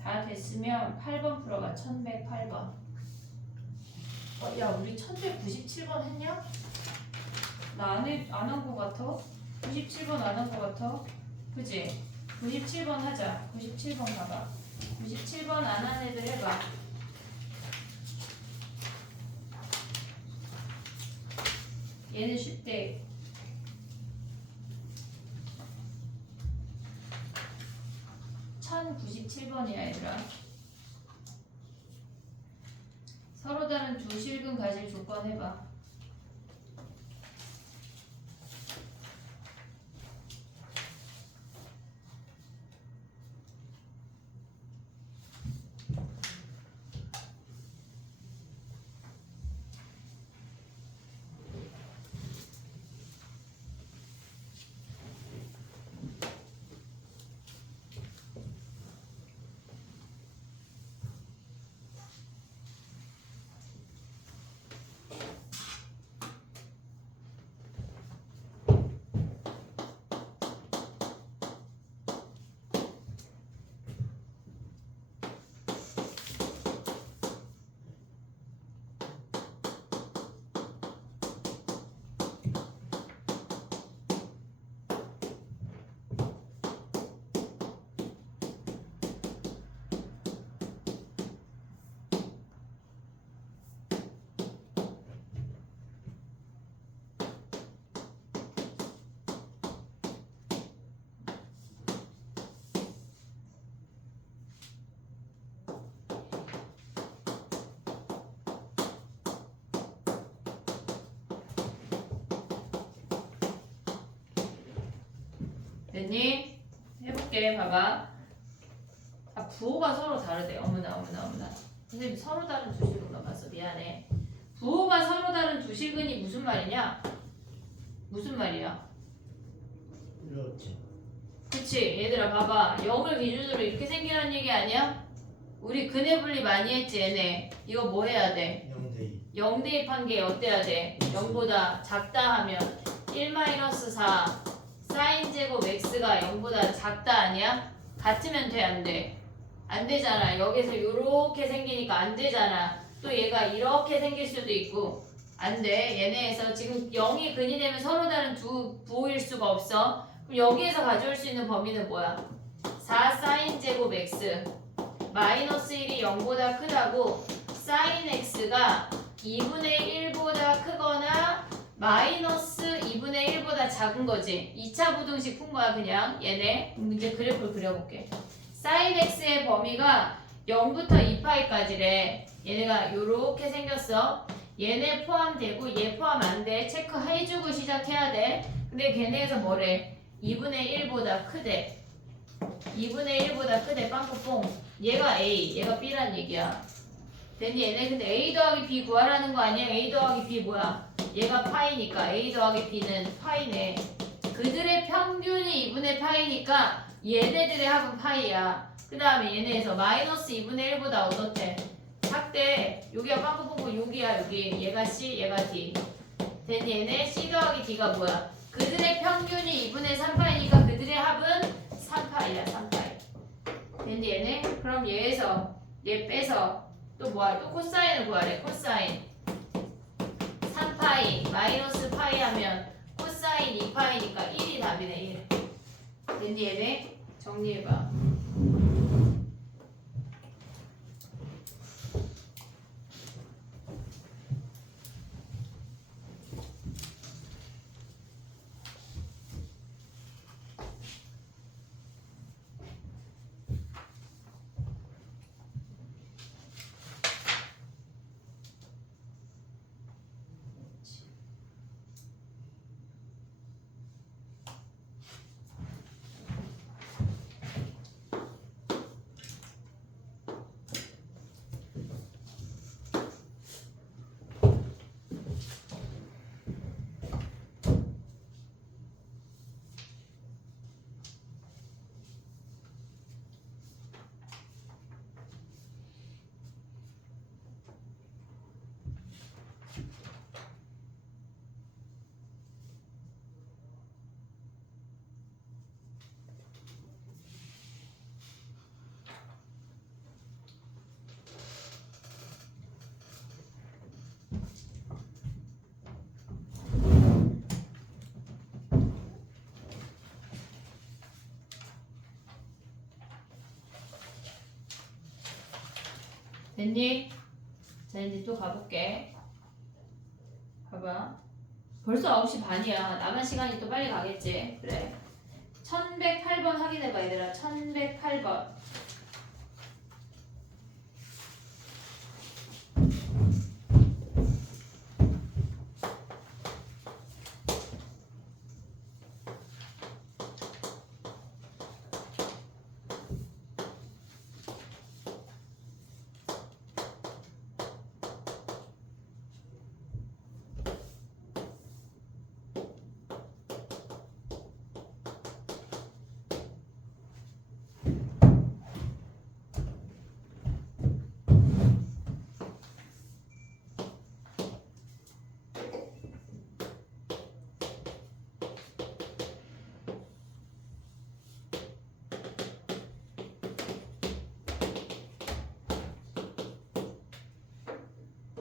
다 됐으면 8번 풀어봐. 1108번. 야, 우리 1197번 했냐? 나 안 한 거 같아? 97번 안 한 거 같아? 그지? 97번 하자. 97번 가봐. 97번 안 한 애들 해봐. 얘는 쉽대. (1097번이야) 얘들아. 서로 다른 두 실근 가질 조건 해봐. 됐니? 해볼게. 봐봐. 아, 부호가 서로 다르대. 어머나. 선생님 서로 다른 두 실근만 봤어. 미안해. 부호가 서로 다른 두 실근이 무슨 말이냐? 무슨 말이야? 그렇지. 그치? 얘들아 봐봐. 0을 기준으로 이렇게 생기라는 얘기 아니야? 우리 근해 분리 많이 했지 얘네. 이거 뭐 해야 돼? 0대2. 0 대입한 게 어때야 돼? 0보다 작다 하면 1-4 사인 제곱 x가 0보다 작다 아니야? 같으면 돼, 안 돼? 안 되잖아. 여기서 요렇게 생기니까 안 되잖아. 또 얘가 이렇게 생길 수도 있고 안 돼. 얘네에서 지금 0이 근이 되면 서로 다른 두 부호일 수가 없어. 그럼 여기에서 가져올 수 있는 범위는 뭐야? 4 사인 제곱 x 마이너스 1이 0보다 크다고 사인 x가 2분의 1보다 크거나 마이너스 2분의 1보다 작은 거지. 2차 부등식 푼 거야 그냥 얘네. 문제 그래프를 그려볼게. 사인 x의 범위가 0부터 2파이까지래. 얘네가 요렇게 생겼어. 얘네 포함되고 얘 포함 안 돼. 체크해주고 시작해야 돼. 근데 걔네에서 뭐래? 2분의 1보다 크대. 2분의 1보다 크대. 빵꾸뽕. 얘가 A, 얘가 B란 얘기야. 됐니? 얘네 근데 A 더하기 B 구하라는 거 아니야? A 더하기 B 뭐야? 얘가 파이니까 A 더하기 B는 파이네. 그들의 평균이 2분의 파이니까 얘네들의 합은 파이야. 그 다음에 얘네에서 마이너스 2분의 1보다 어떻대? 작대. 여기가 빵꾸뽕고 여기야 여기. 얘가 C, 얘가 D. 됐니? 얘네 C 더하기 D가 뭐야? 그들의 평균이 2분의 3파이니까 그들의 합은 3파이야 3파이. 됐니? 얘네? 그럼 얘에서 얘 빼서 또 뭐야? 또 코사인을 구하래. 코사인 3파이 마이너스 파이 하면 코사인 2파이니까 1이 답이네 1. 됐니 얘네? 정리해봐. 됐니? 자 이제 또 가볼게. 봐봐. 벌써 9시 반이야. 남은 시간이 또 빨리 가겠지. 그래. 1108번 확인해봐 얘들아. 1108번.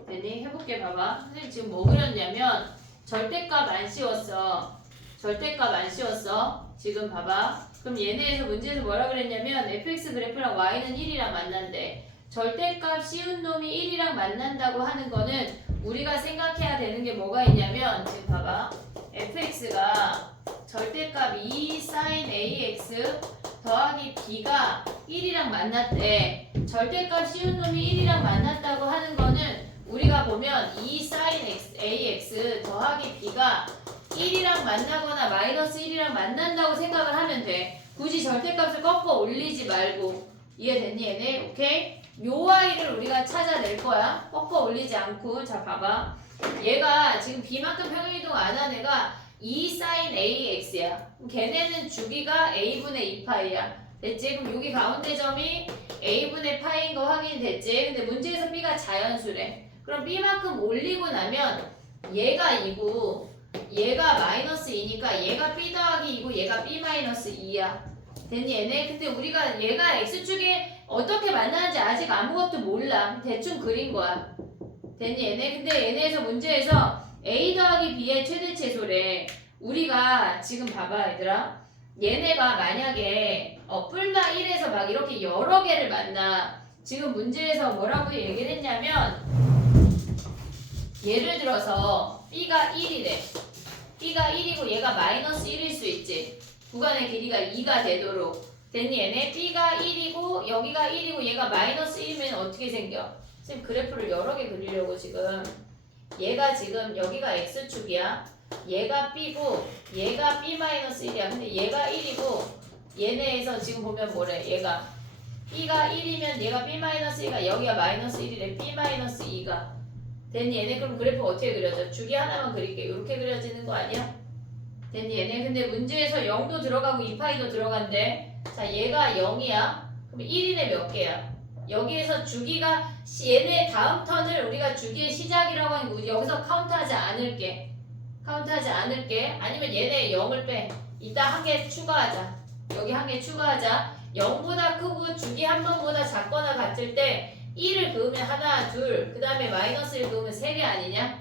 되니? 해볼게. 봐봐. 선생님 지금 뭐 그렸냐면 절대값 안 씌웠어. 절대값 안 씌웠어. 지금 봐봐. 그럼 얘네에서 문제에서 뭐라 그랬냐면 fx 그래프랑 y는 1이랑 만난대. 절대값 씌운 놈이 1이랑 만난다고 하는 거는 우리가 생각해야 되는 게 뭐가 있냐면 지금 봐봐. fx가 절대값 2 sin ax 더하기 b가 1이랑 만났대. 절대값 씌운 놈이 1이랑 만났다고 하는 거는 우리가 보면 2 sin ax 더하기 b가 1이랑 만나거나 마이너스 1이랑 만난다고 생각을 하면 돼. 굳이 절대값을 꺾어 올리지 말고. 이해됐니 얘네? 오케이? 요 아이를 우리가 찾아낼 거야. 꺾어 올리지 않고. 자 봐봐. 얘가 지금 b만큼 평행이동 안 한 애가 2 sin ax야. 걔네는 주기가 a분의 2파이야. 됐지? 그럼 여기 가운데 점이 a분의 파인 거 확인됐지? 근데 문제에서 b가 자연수래. 그럼 b만큼 올리고 나면 얘가 2고 얘가 마이너스 2니까 얘가 b 더하기 2고 얘가 b 마이너스 2야. 됐니 얘네? 근데 우리가 얘가 x축에 어떻게 만나는지 아직 아무것도 몰라. 대충 그린 거야. 됐니 얘네? 근데 얘네에서 문제에서 a 더하기 b의 최대치소래. 우리가 지금 봐봐 얘들아. 얘네가 만약에 뿔마 1에서 막 이렇게 여러 개를 만나. 지금 문제에서 뭐라고 얘기를 했냐면 예를 들어서 b가 1이래. b가 1이고 얘가 마이너스 1일 수 있지. 구간의 길이가 2가 되도록. 됐니 얘네? b가 1이고 여기가 1이고 얘가 마이너스 1이면 어떻게 생겨? 지금 그래프를 여러 개 그리려고 지금. 얘가 지금 여기가 x축이야. 얘가 b고 얘가 b 마이너스 1이야. 근데 얘가 1이고 얘네에서 지금 보면 뭐래? 얘가 b가 1이면 얘가 b 마이너스 1가 여기가 마이너스 1이래. b 마이너스 2가. 됐니 얘네? 그럼 그래프 어떻게 그려져? 주기 하나만 그릴게. 이렇게 그려지는 거 아니야? 됐니 얘네? 근데 문제에서 0도 들어가고 2파이도 들어간대. 자 얘가 0이야. 그럼 1인에 몇 개야? 여기에서 주기가 얘네 다음 턴을 우리가 주기의 시작이라고 하는 거 여기서 카운트하지 않을게. 카운트하지 않을게. 아니면 얘네 0을 빼. 이따 한 개 추가하자. 여기 한 개 추가하자. 0보다 크고 주기 한 번보다 작거나 같을 때 1을 그으면 하나, 둘, 그 다음에 마이너스 1 그으면 3개 아니냐?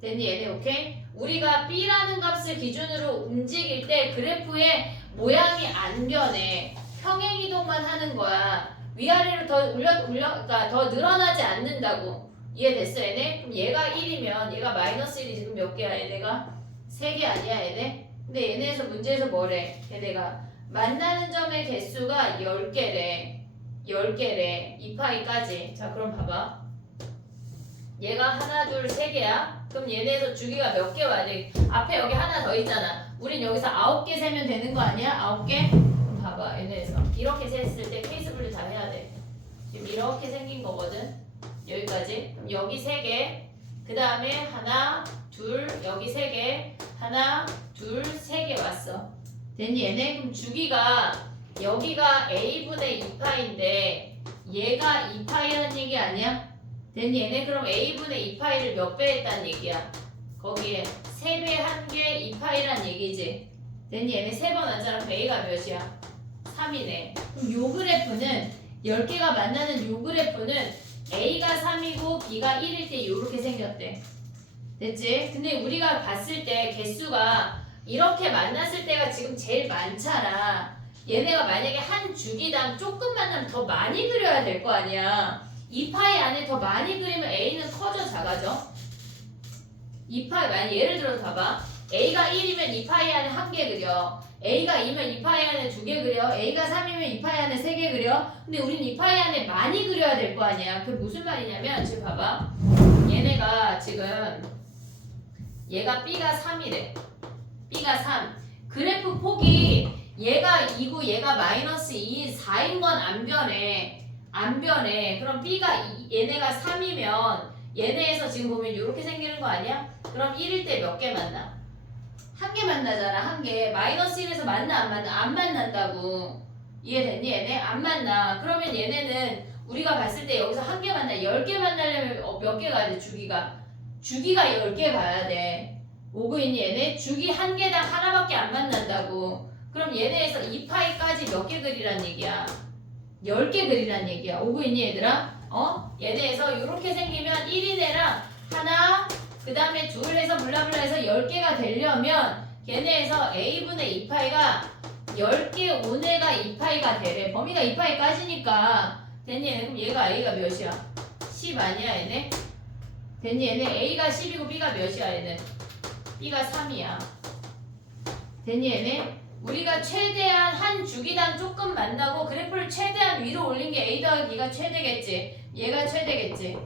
됐니 얘네? 오케이? 우리가 b라는 값을 기준으로 움직일 때 그래프의 모양이 안 변해. 평행이동만 하는 거야. 위아래로 더 그러니까 더 늘어나지 않는다고. 이해됐어 얘네? 그럼 얘가 1이면 얘가 마이너스 1이 지금 몇 개야 얘네가? 3개 아니야 얘네? 근데 얘네에서 문제에서 뭐래? 얘네가 만나는 점의 개수가 10개래. 10개래. 2파이까지. 자 그럼 봐봐. 얘가 하나, 둘, 3개야. 그럼 얘네에서 주기가 몇 개 와야 돼? 앞에 여기 하나 더 있잖아. 우린 여기서 9개 세면 되는 거 아니야? 9개? 그럼 봐봐 얘네에서 이렇게 셌을 때 케이스 분류 다 해야 돼. 지금 이렇게 생긴 거거든. 여기까지. 그럼 여기 3개. 그 다음에 하나, 둘, 여기 3개. 하나, 둘, 3개 왔어. 됐니 얘네? 그럼 주기가 여기가 a분의 2파인데 얘가 2파이라는 얘기 아니야? 됐니 얘네? 그럼 a분의 2파이를 몇 배 했다는 얘기야? 거기에 3배 한 개 2파이란 얘기지. 됐니 얘네? 3번 왔잖아. 그럼 a가 몇이야? 3이네. 그럼 요 그래프는 10개가 만나는 요 그래프는 a가 3이고 b가 1일 때 요렇게 생겼대. 됐지? 근데 우리가 봤을 때 개수가 이렇게 만났을 때가 지금 제일 많잖아. 얘네가 만약에 한 주기당 조금 만나면 더 많이 그려야 될 거 아니야. 2파이 안에 더 많이 그리면 A는 커져 작아져? 2파이 만약 예를 들어서 봐봐. A가 1이면 2파이 안에 1개 그려. A가 2면 2파이 안에 2개 그려. A가 3이면 2파이 안에 3개 그려. 근데 우린 2파이 안에 많이 그려야 될 거 아니야. 그게 무슨 말이냐면 지금 봐봐. 얘네가 지금 얘가 B가 3이래. B가 3. 그래프 폭이 얘가 2고 얘가 마이너스 2인 4인 건 안 변해. 안 변해. 그럼 B가 얘네가 3이면 얘네에서 지금 보면 이렇게 생기는 거 아니야? 그럼 1일 때 몇 개 만나? 1개 만나잖아. 1개. 마이너스 1에서 만나 안 만나? 안 만난다고. 이해됐니 얘네? 안 만나. 그러면 얘네는 우리가 봤을 때 여기서 1개 만나. 10개 만나려면 몇 개 가야 돼? 주기가 10개 가야 돼. 오고 있니 얘네? 주기 1개당 하나밖에 안 만난다고. 그럼 얘네에서 2파이까지 몇 개 그리란 얘기야? 10개 그리란 얘기야. 오고 있니 얘들아? 얘네에서 이렇게 생기면 1인 애랑 하나 그 다음에 둘 해서 블라블라 해서 10개가 되려면 걔네에서 A분의 2파이가 10개 온 애가 2파이가 되래. 범위가 2파이까지니까 됐니 얘네? 그럼 얘가 A가 몇이야? 10 아니야 얘네? 됐니 얘네? A가 10이고 B가 몇이야 얘네? B가 3이야. 됐니 얘네? 우리가 최대한 한 주기당 조금 만나고 그래프를 최대한 위로 올린 게 A 더하기 B가 최대겠지. 얘가 최대겠지.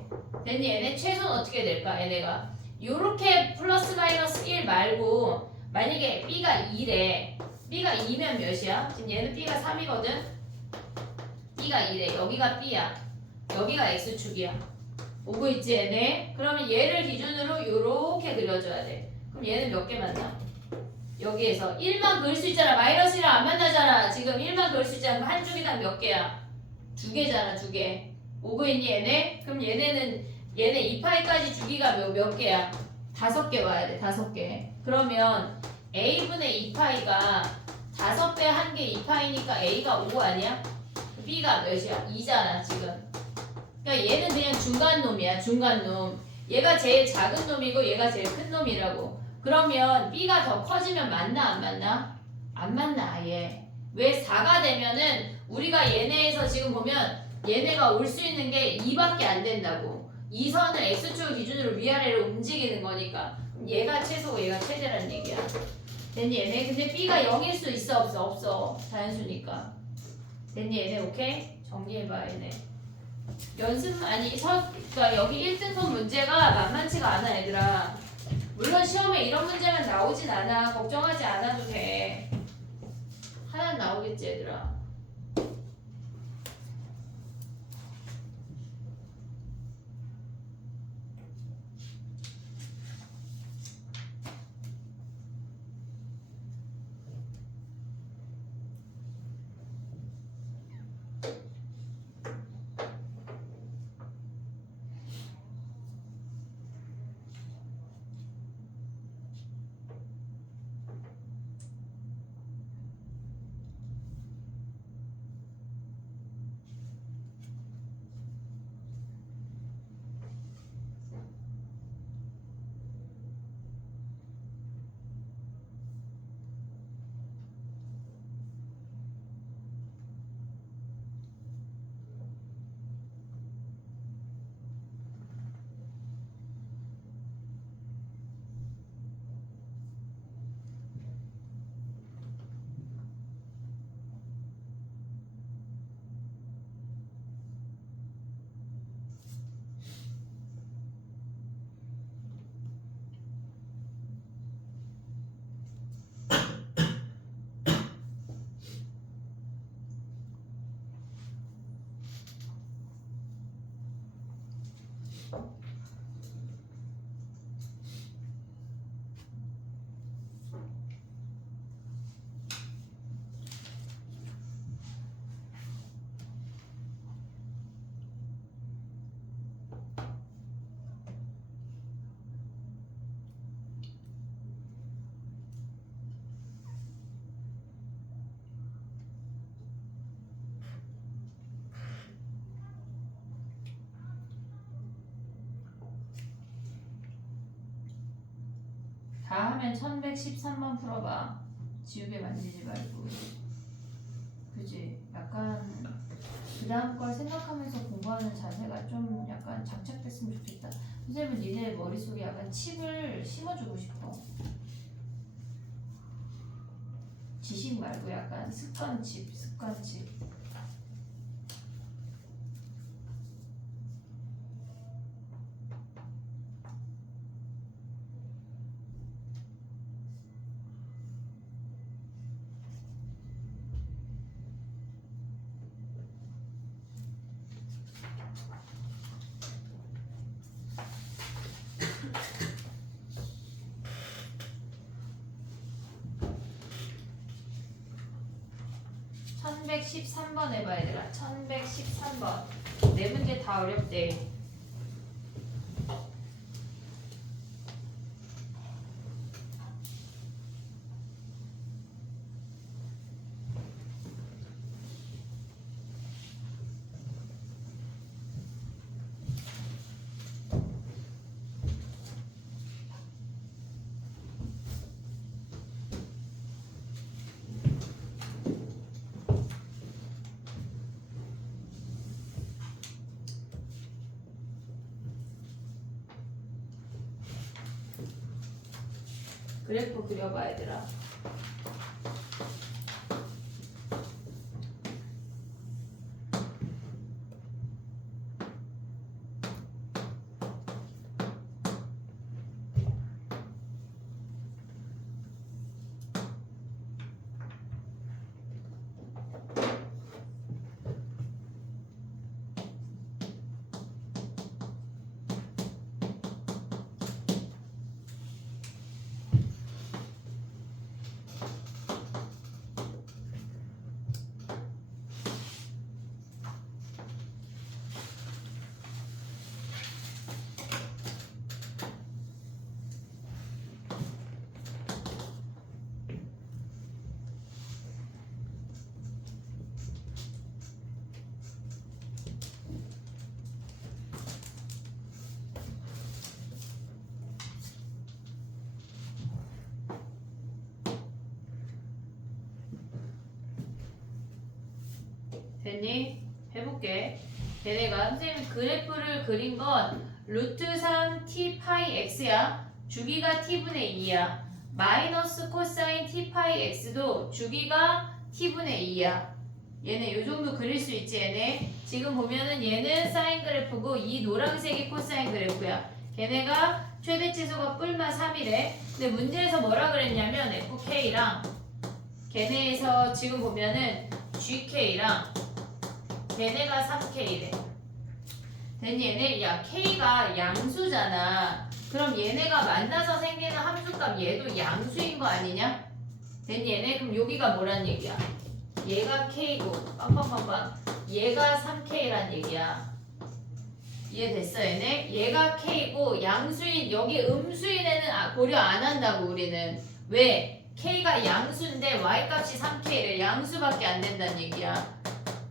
됐니 얘네? 최소는 어떻게 될까 얘네가? 요렇게 플러스 마이너스 1 말고 만약에 B가 2래. B가 2면 몇이야? 지금 얘는 B가 3이거든? B가 2래. 여기가 B야. 여기가 X축이야. 오고 있지 얘네? 그러면 얘를 기준으로 요렇게 그려줘야 돼. 그럼 얘는 몇 개 만나? 여기에서 1만 그을 수 있잖아. 마이너스 1은 안 만나잖아. 지금 1만 그을 수 있잖아. 그럼 한 주기당 몇 개야? 2개잖아. 2개. 오고 있니 얘네? 그럼 얘네 2파이까지 주기가 몇 개야? 5개 와야 돼. 5개. 그러면 A분의 2파이가 5배 한 개 2파이니까 A가 5 아니야? B가 몇이야? 2잖아 지금. 그러니까 얘는 그냥 중간놈이야. 중간놈. 얘가 제일 작은 놈이고 얘가 제일 큰 놈이라고. 그러면 B가 더 커지면 만나 안 만나? 안 만나 아예. 왜 4가 되면은 우리가 얘네에서 지금 보면 얘네가 올 수 있는 게 2밖에 안 된다고. 이 선을 X축 기준으로 위아래로 움직이는 거니까. 그럼 얘가 최소고 얘가 최대란 얘기야. 됐니 얘네? 근데 B가 0일 수 있어 없어? 없어. 자연수니까. 됐니 얘네? 오케이? 정리해봐 얘네. 연습 그러니까 여기 1등급 문제가 만만치가 않아 얘들아. 물론 시험에 이런 문제만 나오진 않아. 걱정하지 않아도 돼. 하나 나오겠지 얘들아. 다 하면 1113번 풀어봐. 지우개 만지지 말고. 그지? 약간 그 다음 걸 생각하면서 공부하는 자세가 좀 약간 장착됐으면 좋겠다. 선생님은 니네 머릿속에 약간 칩을 심어주고 싶어. 지식 말고 약간 습관칩. (1113번) 해봐 얘들아. 1113번. 네 문제 다 어렵대. 그래프 그려봐 얘들아. 됐니? 해볼게. 걔네가 선생님 그래프를 그린 건 루트 3 t 파이 x야. 주기가 t분의 2야. 마이너스 코사인 t 파이 x도 주기가 t분의 2야. 얘네 요 정도 그릴 수 있지 얘네. 지금 보면은 얘는 사인 그래프고 이 노란색이 코사인 그래프야. 걔네가 최대치수가 뿔마 3이래. 근데 문제에서 뭐라 그랬냐면 fk랑 걔네에서 지금 보면은 gk랑 걔네가 3k래. 됐니? 얘네 야 k가 양수잖아. 그럼 얘네가 만나서 생기는 함수값 얘도 양수인 거 아니냐? 됐니? 얘네 그럼 여기가 뭐란 얘기야? 얘가 k고 빵빵빵빵 얘가 3k란 얘기야. 이해됐어 얘네? 얘가 k고 양수인 여기 음수인 애는 고려 안 한다고 우리는. 왜? k가 양수인데 y값이 3k래. 양수밖에 안 된다는 얘기야.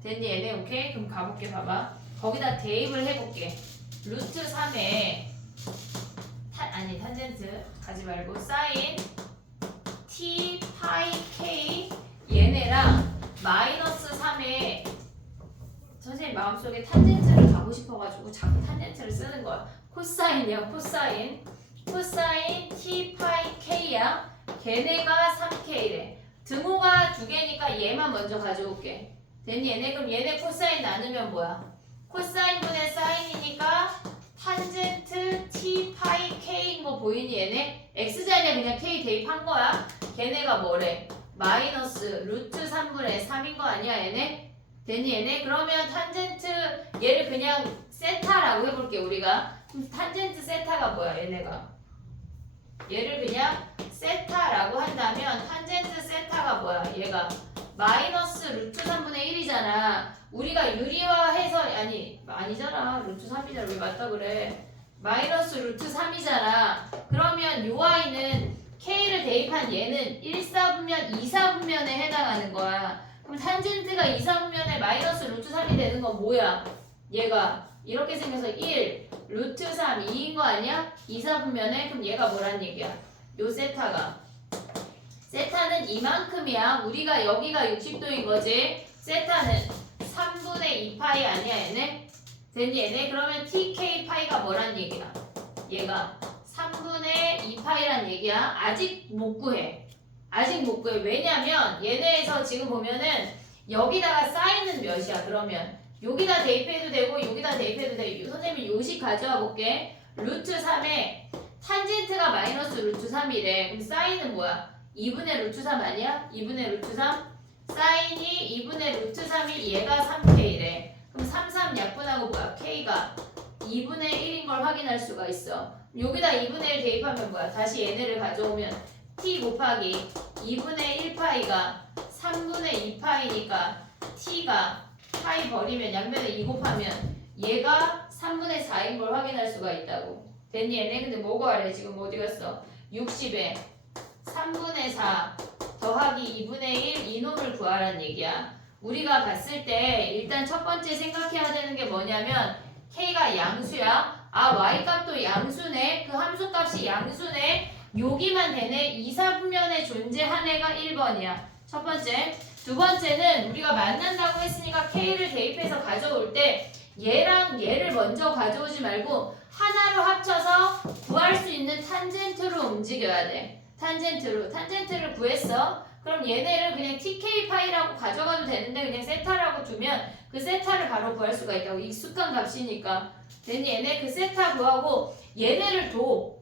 됐니 얘네? 오케이? 그럼 가볼게. 봐봐. 거기다 대입을 해볼게. 루트 3에 탄젠트 가지 말고 사인 t 파이 k 얘네랑 마이너스 3에 선생님 마음속에 탄젠트를 가고 싶어가지고 자꾸 탄젠트를 쓰는 거야. 코사인이야 코사인 t 파이 k야. 걔네가 3k래. 등호가 두 개니까 얘만 먼저 가져올게. 됐니 얘네? 그럼 얘네 코사인 나누면 뭐야? 코사인 분의 사인이니까 탄젠트 t 파이 k인 거 보이니 얘네? x자리에 그냥 k 대입한 거야. 걔네가 뭐래? 마이너스 루트 3분의 3인 거 아니야 얘네? 됐니 얘네? 그러면 탄젠트 얘를 그냥 세타라고 해볼게 우리가. 그럼 탄젠트 세타가 뭐야 얘네가? 얘를 그냥 세타라고 한다면 탄젠트 세타가 뭐야? 얘가 마이너스 루트 3분의 1이잖아. 우리가 유리화해서 아니잖아. 루트 3이잖아. 왜 맞다 그래? 마이너스 루트 3이잖아. 그러면 요 i는 k를 대입한 얘는 1사분면 2사분면에 해당하는 거야. 그럼 탄젠트가 2사분면에 마이너스 루트 3이 되는 건 뭐야? 얘가 이렇게 생겨서 1 루트 3 2인 거 아니야? 2사분면에. 그럼 얘가 뭐란 얘기야? 요 세타는 이만큼이야. 우리가 여기가 60도인 거지. 세타는 3분의 2파이 아니야 얘네? 됐니 얘네? 그러면 tk 파이가 뭐란 얘기야? 얘가 3분의 2파이란 얘기야. 아직 못 구해. 아직 못 구해. 왜냐면 얘네에서 지금 보면은 여기다가 사인은 몇이야? 그러면 여기다 대입해도 되고 여기다 대입해도 돼. 선생님이 요식 가져와 볼게. 루트 3에 탄젠트가 마이너스 루트 3이래. 그럼 사인은 뭐야? 2분의 루트 3 아니야? 2분의 루트 3? 사인이 2분의 루트 3이 얘가 3k래. 그럼 3 약분하고 뭐야? k가 2분의 1인 걸 확인할 수가 있어. 여기다 2분의 1 대입하면 뭐야? 다시 얘네를 가져오면 t 곱하기 2분의 1파이가 3분의 2파이니까 t가 파이 버리면 양면에 2 곱하면 얘가 3분의 4인 걸 확인할 수가 있다고. 됐니 얘네? 근데 뭐 구하래? 지금 어디 갔어? 60에 3분의 4 더하기 2분의 1 이놈을 구하라는 얘기야. 우리가 봤을 때 일단 첫 번째 생각해야 되는 게 뭐냐면 k가 양수야. 아 y값도 양수네. 그 함수값이 양수네. 여기만 되네. 이사분면에 존재한 애가 1번이야. 첫 번째. 두 번째는 우리가 만난다고 했으니까 k를 대입해서 가져올 때 얘랑 얘를 먼저 가져오지 말고 하나로 합쳐서 구할 수 있는 탄젠트로 움직여야 돼. 탄젠트를 구했어. 그럼 얘네를 그냥 tk 파이라고 가져가도 되는데 그냥 세타라고 두면 그 세타를 바로 구할 수가 있다고. 익숙한 값이니까. 됐니? 얘네 그 세타 구하고 얘네를 둬.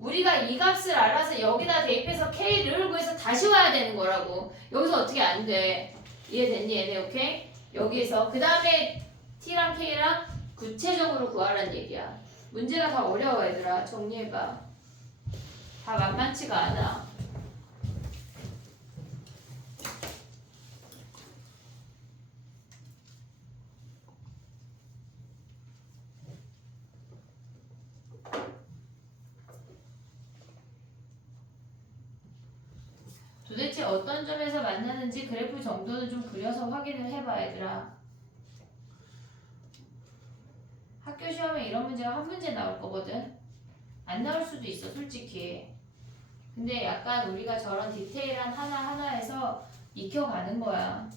우리가 이 값을 알아서 여기다 대입해서 k를 구해서 다시 와야 되는 거라고. 여기서 어떻게 안 돼. 이해됐니? 얘네 오케이? 여기에서 그 다음에 t랑 k랑 구체적으로 구하라는 얘기야. 문제가 다 어려워 얘들아. 정리해봐. 다 만만치가 않아. 도대체 어떤 점에서 만나는지 그래프 정도는 좀 그려서 확인을 해봐 얘들아. 학교 시험에 이런 문제가 한 문제 나올 거거든. 안 나올 수도 있어 솔직히. 근데 약간 우리가 저런 디테일한 하나하나에서 익혀가는 거야.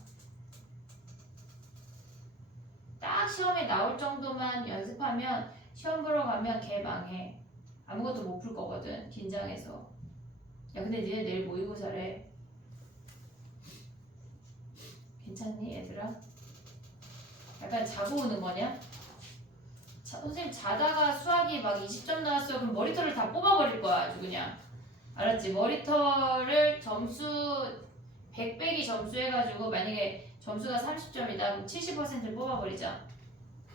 딱 시험에 나올 정도만 연습하면 시험 보러 가면 개 망해. 아무것도 못 풀 거거든 긴장해서. 야 근데 니네 내일 모의고사래. 괜찮니 얘들아? 약간 자고 오는 거냐? 선생님 자다가 수학이 막 20점 나왔어. 그럼 머리털을 다 뽑아버릴 거야 아주 그냥. 알았지? 머리털을 점수 100 빼기 점수 해가지고 만약에 점수가 30점이다 그럼 70%를 뽑아버리자.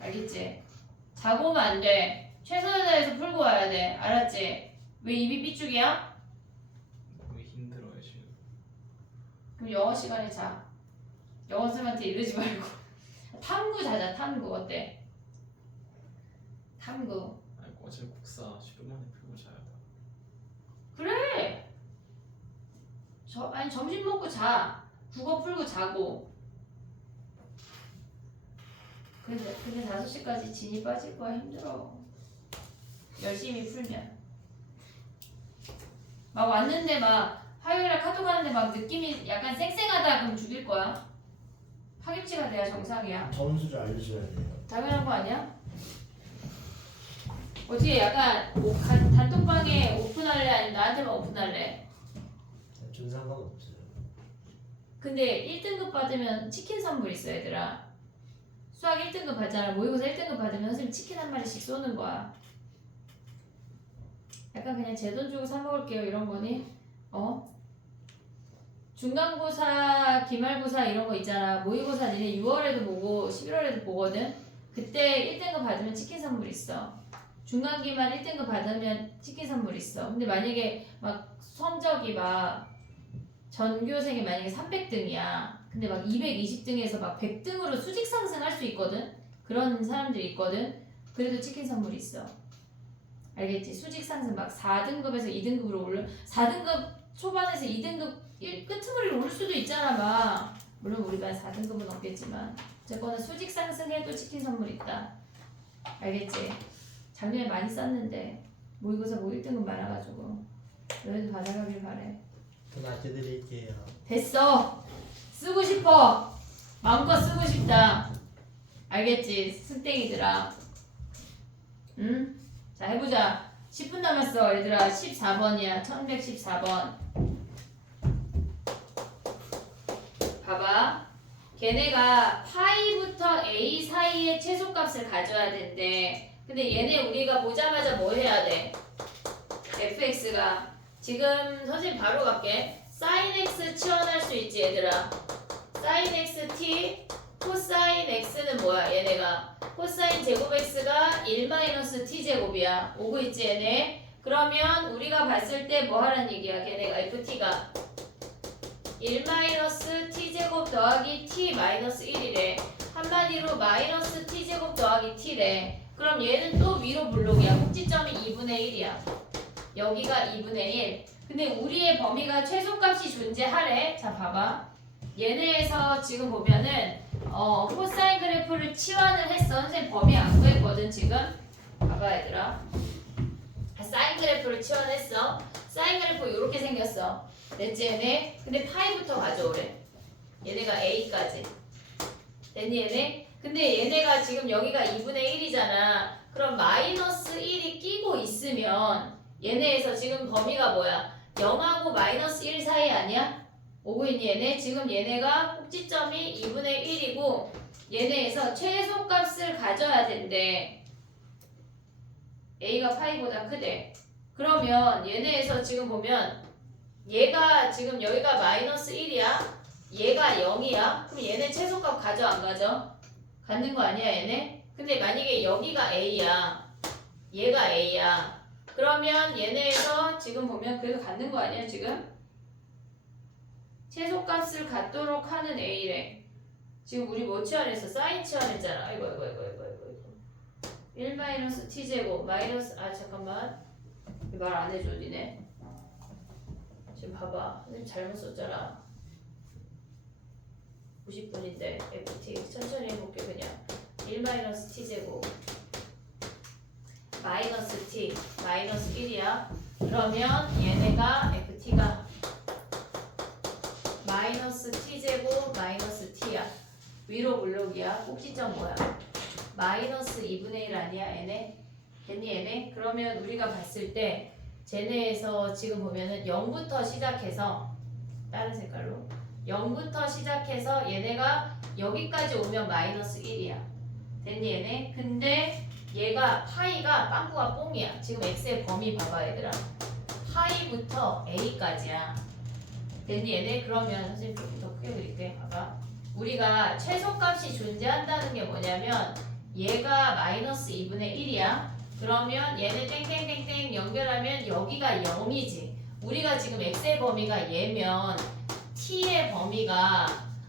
알겠지? 자고 오면 안 돼. 최선을 다해서 풀고 와야 돼. 알았지? 왜 입이 삐죽이야? 너무 힘들어요 지금. 그럼 영어 시간에 자. 영어 쌤한테 이러지 말고 탐구 자자. 탐구 어때? 탐구. 아니 어제 국사 10분 만에 풀고 자요. 그래. 아니 점심 먹고 자. 국어 풀고 자고. 근데 5시까지 진이 빠질 거야. 힘들어. 열심히 풀면. 막 왔는데 막 화요일에 카톡 하는데 막 느낌이 약간 쌩쌩하다 그럼 죽일 거야. 파김치가 돼야 정상이야. 점수를 알려줘야 돼요. 당연한 거 아니야? 어떻게 약간 단톡방에 오픈할래 아니면 나한테만 오픈할래? 좀 상관없어요. 근데 1등급 받으면 치킨 선물 있어 얘들아. 수학 1등급 받잖아. 모의고사 1등급 받으면 선생님 치킨 한 마리씩 쏘는 거야. 약간 그냥 제 돈 주고 사 먹을게요 이런 거니? 중간고사, 기말고사 이런 거 있잖아. 모의고사 니네 6월에도 보고 11월에도 보거든. 그때 1등급 받으면 치킨 선물 있어. 중간기말 1등급 받으면 치킨 선물 있어. 근데 만약에 막 성적이 막 전교생이 만약에 300등이야. 근데 막 220등에서 막 100등으로 수직 상승할 수 있거든. 그런 사람들이 있거든. 그래도 치킨 선물이 있어. 알겠지? 수직 상승 막 4등급에서 2등급으로 올려. 4등급 초반에서 2등급 끄트머리로 오를 수도 있잖아 막. 물론 우리 반 4등급은 없겠지만 어쨌거나 수직 상승해도 치킨 선물 있다. 알겠지? 작년에 많이 쌌는데 모의고사 뭐 1등급 많아가지고 너희도 받아가길 바래. 돈 아껴드릴게요. 됐어. 쓰고 싶어. 마음껏 쓰고 싶다. 알겠지? 승땡이들아. 응? 자, 해보자. 10분 남았어, 얘들아. 14번이야. 1114번. 봐봐. 걔네가 파이부터 a 사이의 최소값을 가져야 된대. 근데 얘네 우리가 보자마자 뭐 해야 돼? fx가 지금 선생님 바로 갈게. sin x 치환할 수 있지 얘들아. sin x t 코사인 x는 뭐야? 얘네가 코사인 제곱 x가 1 t 제곱이야. 오고 있지 얘네. 그러면 우리가 봤을 때 뭐 하라는 얘기야? 걔네가 ft가 1 t 제곱 더하기 t 마이너스 1이래. 한마디로 마이너스 t 제곱 더하기 t래. 그럼 얘는 또 위로 블록이야. 꼭지점이 2분의 1이야. 여기가 2분의 1. 근데 우리의 범위가 최소값이 존재하래. 자 봐봐. 얘네에서 지금 보면은 코사인 그래프를 치환을 했어. 선생님 범위 안 구했거든 지금. 봐봐 얘들아. 사인 그래프를 치환했어. 사인 그래프 이렇게 생겼어. 됐지 얘네? 근데 파이부터 가져오래. 얘네가 a까지. 됐니 얘네? 근데 얘네가 지금 여기가 2분의 1이잖아. 그럼 마이너스 1이 끼고 있으면 얘네에서 지금 범위가 뭐야? 0하고 마이너스 1 사이 아니야? 오고 있니 얘네? 지금 얘네가 꼭지점이 2분의 1이고 얘네에서 최소값을 가져야 된대. a가 파이보다 크대. 그러면 얘네에서 지금 보면 얘가 지금 여기가 마이너스 1이야. 얘가 0이야. 그럼 얘네 최소값 가져 안 가져? 갖는 거 아니야 얘네? 근데 만약에 여기가 a야. 얘가 a야. 그러면 얘네에서 지금 보면 그래도 갖는 거 아니야 지금? 최소값을 갖도록 하는 a래. 지금 우리 뭐 치환했어? 사인 치환했잖아. 아이고 1 t 제곱 마이너스 잠깐만 말 안 해줘 니네. 지금 봐봐. 선생님 잘못 썼잖아. 90분인데 ft 천천히 해볼게 그냥. 1 t 제곱 마이너스 t 마이너스 1이야. 그러면 얘네가 ft가 마이너스 t 제곱 마이너스 t야. 위로 블록이야. 꼭지점 뭐야? 마이너스 2분의 1 아니야 얘네? 됐니 얘네? 그러면 우리가 봤을 때 쟤네에서 지금 보면은 0부터 시작해서 다른 색깔로 0부터 시작해서 얘네가 여기까지 오면 마이너스 1이야. 됐니 얘네? 근데 얘가 파이가 빵꾸가 뽕이야. 지금 x의 범위 봐봐 얘들아. 파이부터 a까지야. 됐니 얘네? 그러면 선생님 좀 더 크게 그릴게. 봐봐. 우리가 최소값이 존재한다는 게 뭐냐면 얘가 마이너스 2분의 1이야. 그러면 얘네 땡땡땡땡 연결하면 여기가 0이지. 우리가 지금 x의 범위가 얘면 t의 범위가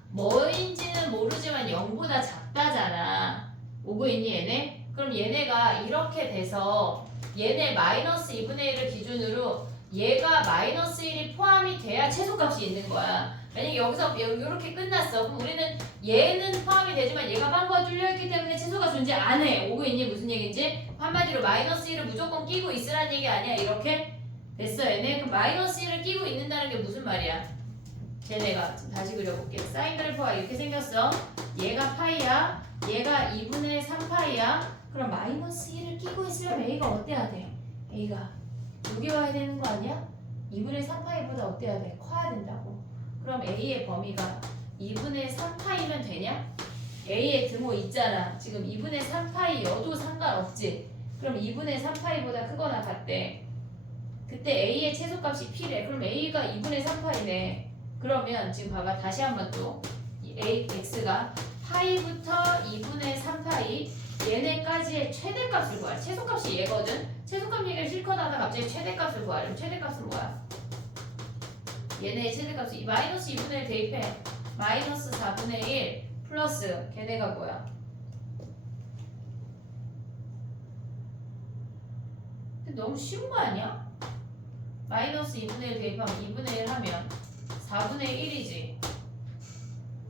뭐인지는 모르지만 0보다 작다잖아. 오고 있니 얘네? 그럼 얘네가 이렇게 돼서 얘네 마이너스 2분의 1을 기준으로 얘가 마이너스 1이 포함이 돼야 최소값이 있는 거야. 만약에 여기서 이렇게 끝났어. 그럼 우리는 얘는 포함이 되지만 얘가 빵꾸가 뚫려있기 때문에 최소가 존재 안 해. 오고 있니? 무슨 얘기인지? 한마디로 마이너스 1을 무조건 끼고 있으라는 얘기 아니야. 이렇게? 됐어 얘네? 그럼 마이너스 1을 끼고 있는다는 게 무슨 말이야? 쟤네가 지금 다시 그려볼게. 사인 그래프가 이렇게 생겼어. 얘가 파이야. 얘가 2분의 3파이야. 그럼 마이너스 1을 끼고 있으려면 a가 어때야 돼? a가 여기 와야 되는 거 아니야? 2분의 3파이보다 어때야 돼? 커야 된다고. 그럼 a의 범위가 2분의 3파이면 되냐? a의 등호 있잖아. 지금 2분의 3파이여도 상관없지. 그럼 2분의 3파이보다 크거나 같대. 그때 a의 최소값이 p래. 그럼 a가 2분의 3파이네. 그러면 지금 봐봐. 다시 한번 또 x가 파이부터 2분의 3파이 얘네까지의 최대값을 구하래. 최소값이 얘거든. 최소값 얘기를 실컷 하다 갑자기 최대값을 구하래. 최대값은 뭐야? 얘네의 최대값이 마이너스 2분의 1 대입해. 마이너스 4분의 1 플러스 걔네가 뭐야? 너무 쉬운 거 아니야? 마이너스 2분의 1 대입하면 2분의 1 하면 4분의 1이지.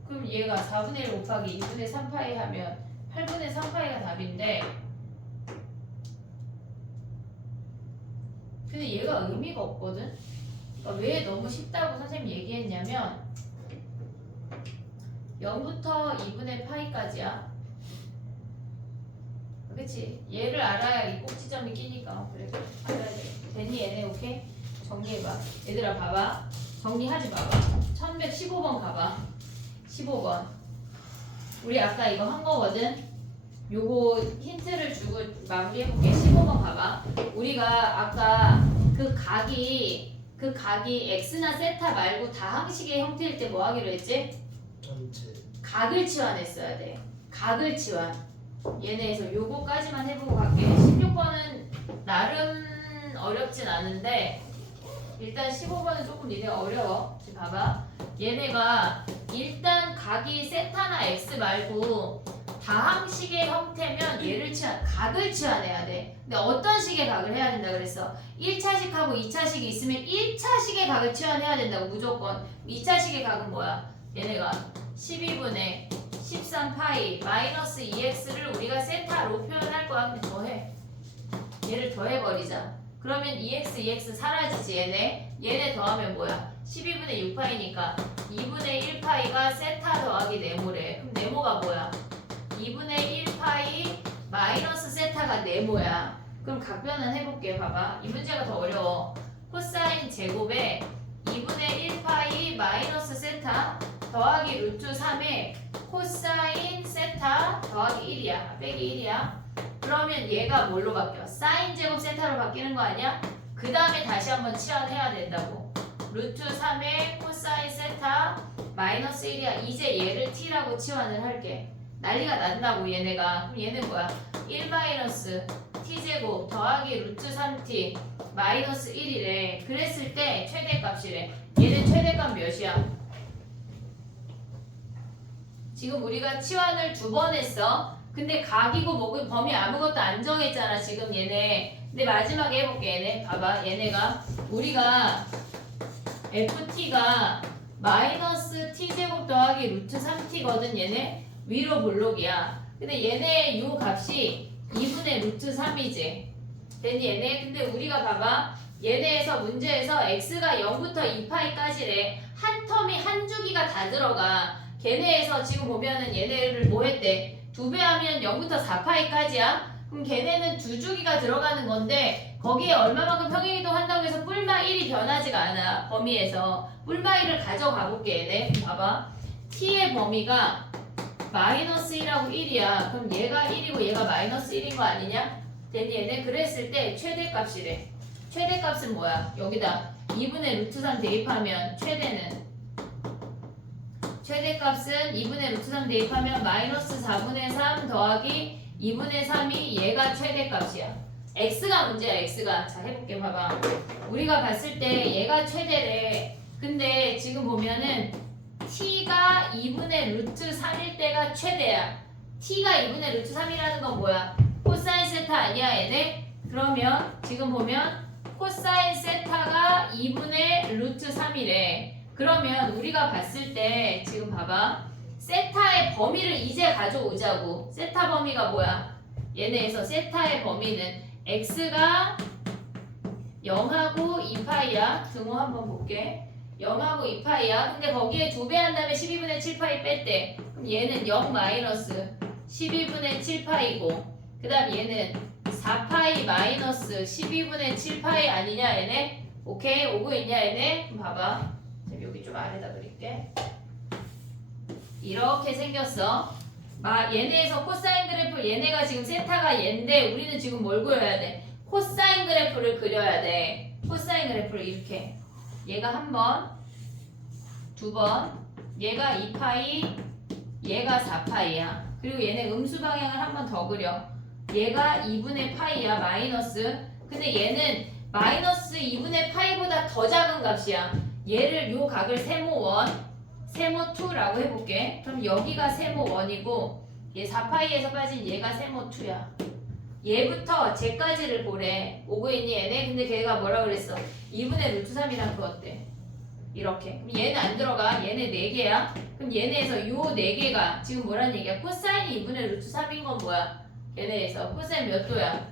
그럼 얘가 4분의 1 곱하기 2분의 3파이 하면 8분의 3파이가 답인데 근데 얘가 의미가 없거든? 그러니까 왜 너무 쉽다고 선생님이 얘기했냐면 0부터 2분의 파이까지야. 그치? 얘를 알아야 이 꼭지점이 끼니까. 그래, 알아야 돼. 됐니 얘네? 오케이? 정리해봐. 얘들아 봐봐. 정리하지 마봐. 1115번 가봐. 15번. 우리 아까 이거 한 거거든? 요거 힌트를 주고 마무리해볼게. 15번 가봐. 우리가 아까 그 각이 x나 세타 말고 다항식의 형태일 때 뭐 하기로 했지? 전체. 각을 치환했어야 돼. 각을 치환. 얘네에서 요거까지만 해보고 갈게. 16번은 나름 어렵진 않은데 일단 15번은 조금 니네 어려워. 지금 봐봐. 얘네가 일단 각이 세타나 x 말고 다항식의 형태면 얘를 각을 치환해야 돼. 근데 어떤 식의 각을 해야 된다 그랬어? 1차식하고 2차식이 있으면 1차식의 각을 치환해야 된다고 무조건. 2차식의 각은 뭐야? 얘네가 12분의 13파이 마이너스 2x를 우리가 세타로 표현할 거야. 근데 더해. 얘를 더해버리자. 그러면 2x 사라지지 얘네 더하면 뭐야? 12분의 6파이니까 2분의 1파이가 세타 더하기 네모래. 그럼 네모가 뭐야? 2분의 1파이 마이너스 세타가 네모야. 그럼 각변은 해볼게. 봐봐. 이 문제가 더 어려워. 코사인 제곱에 2분의 1파이 마이너스 세타 더하기 루트 3에 코사인 세타 더하기 1이야. 빼기 1이야. 그러면 얘가 뭘로 바뀌어? 사인 제곱 세타로 바뀌는 거 아니야? 그 다음에 다시 한번 치환해야 된다고. 루트 3에 코사인 세타 마이너스 1이야. 이제 얘를 t라고 치환을 할게. 난리가 난다고 얘네가. 그럼 얘는 뭐야? 1 마이너스 t제곱 더하기 루트 3t 마이너스 1이래. 그랬을 때 최대값이래. 얘는 최대값 몇이야? 지금 우리가 치환을 2번 했어. 근데 각이고 뭐고 범위 아무것도 안 정했잖아 지금 얘네. 근데 마지막에 해볼게. 얘네 봐봐. 얘네가 우리가 ft가 마이너스 t제곱 더하기 루트 3t거든. 얘네 위로 볼록이야. 근데 얘네 요 값이 2분의 루트 3이지. 됐니 얘네? 근데 우리가 봐봐. 얘네에서 문제에서 x가 0부터 2파이까지래. 한 텀이 한 주기가 다 들어가. 걔네에서 지금 보면은 얘네를 뭐 했대? 2배 하면 0부터 4파이까지야. 그럼 걔네는 2주기가 들어가는 건데 거기에 얼마만큼 평행이동 한다고 해서 뿔마 1이 변하지가 않아. 범위에서 뿔마 1을 가져가 볼게. 얘네 봐봐. t의 범위가 마이너스 1하고 1이야. 그럼 얘가 1이고 얘가 마이너스 1인 거 아니냐? 됐니 얘네? 그랬을 때 최대값이래. 최대값은 뭐야? 여기다 2분의 루트 3 대입하면 최대값은 2분의 루트 3 대입하면 마이너스 4분의 3 더하기 2분의 3이 얘가 최대값이야. x가 문제야. x가. 자 해볼게. 봐봐. 우리가 봤을 때 얘가 최대래. 근데 지금 보면은 t가 2분의 루트 3일 때가 최대야. t가 2분의 루트 3이라는 건 뭐야? 코사인 세타 아니야 얘네? 그러면 지금 보면 코사인 세타가 2분의 루트 3이래. 그러면 우리가 봤을 때 지금 봐봐. 세타의 범위를 이제 가져오자고. 세타 범위가 뭐야? 얘네에서 세타의 범위는 x가 0하고 2파이야. 등호 한번 볼게. 0하고 2파이야. 근데 거기에 2배 한 다음에 12분의 7파이 뺐대. 그럼 얘는 0 마이너스 12분의 7파이고 그 다음 얘는 4파이 마이너스 12분의 7파이 아니냐 얘네? 오케이? 오고 있냐 얘네? 그럼 봐봐. 여기 좀 아래다 그릴게. 이렇게 생겼어. 얘네에서 코사인 그래프 얘네가 지금 세타가 얘인데 우리는 지금 뭘 그려야 돼? 코사인 그래프를 그려야 돼. 코사인 그래프를 이렇게. 얘가 한 번, 2번, 얘가 2파이, 얘가 4파이야. 그리고 얘네 음수 방향을 한 번 더 그려. 얘가 2분의 파이야. 마이너스. 근데 얘는 마이너스 2분의 파이보다 더 작은 값이야. 얘를 요 각을 세모 1, 세모 2라고 해볼게. 그럼 여기가 세모 1이고 얘 4파이에서 빠진 얘가 세모 2야. 얘부터 쟤까지를 보래. 오고 있니 얘네? 근데 걔가 뭐라 그랬어? 2분의 루트 3이랑 그었대. 이렇게. 그럼 얘는 안 들어가. 얘네 4개야. 그럼 얘네에서 요 4개가 지금 뭐란 얘기야? 코사인이 2분의 루트 3인 건 뭐야? 얘네에서 코사인 몇 도야?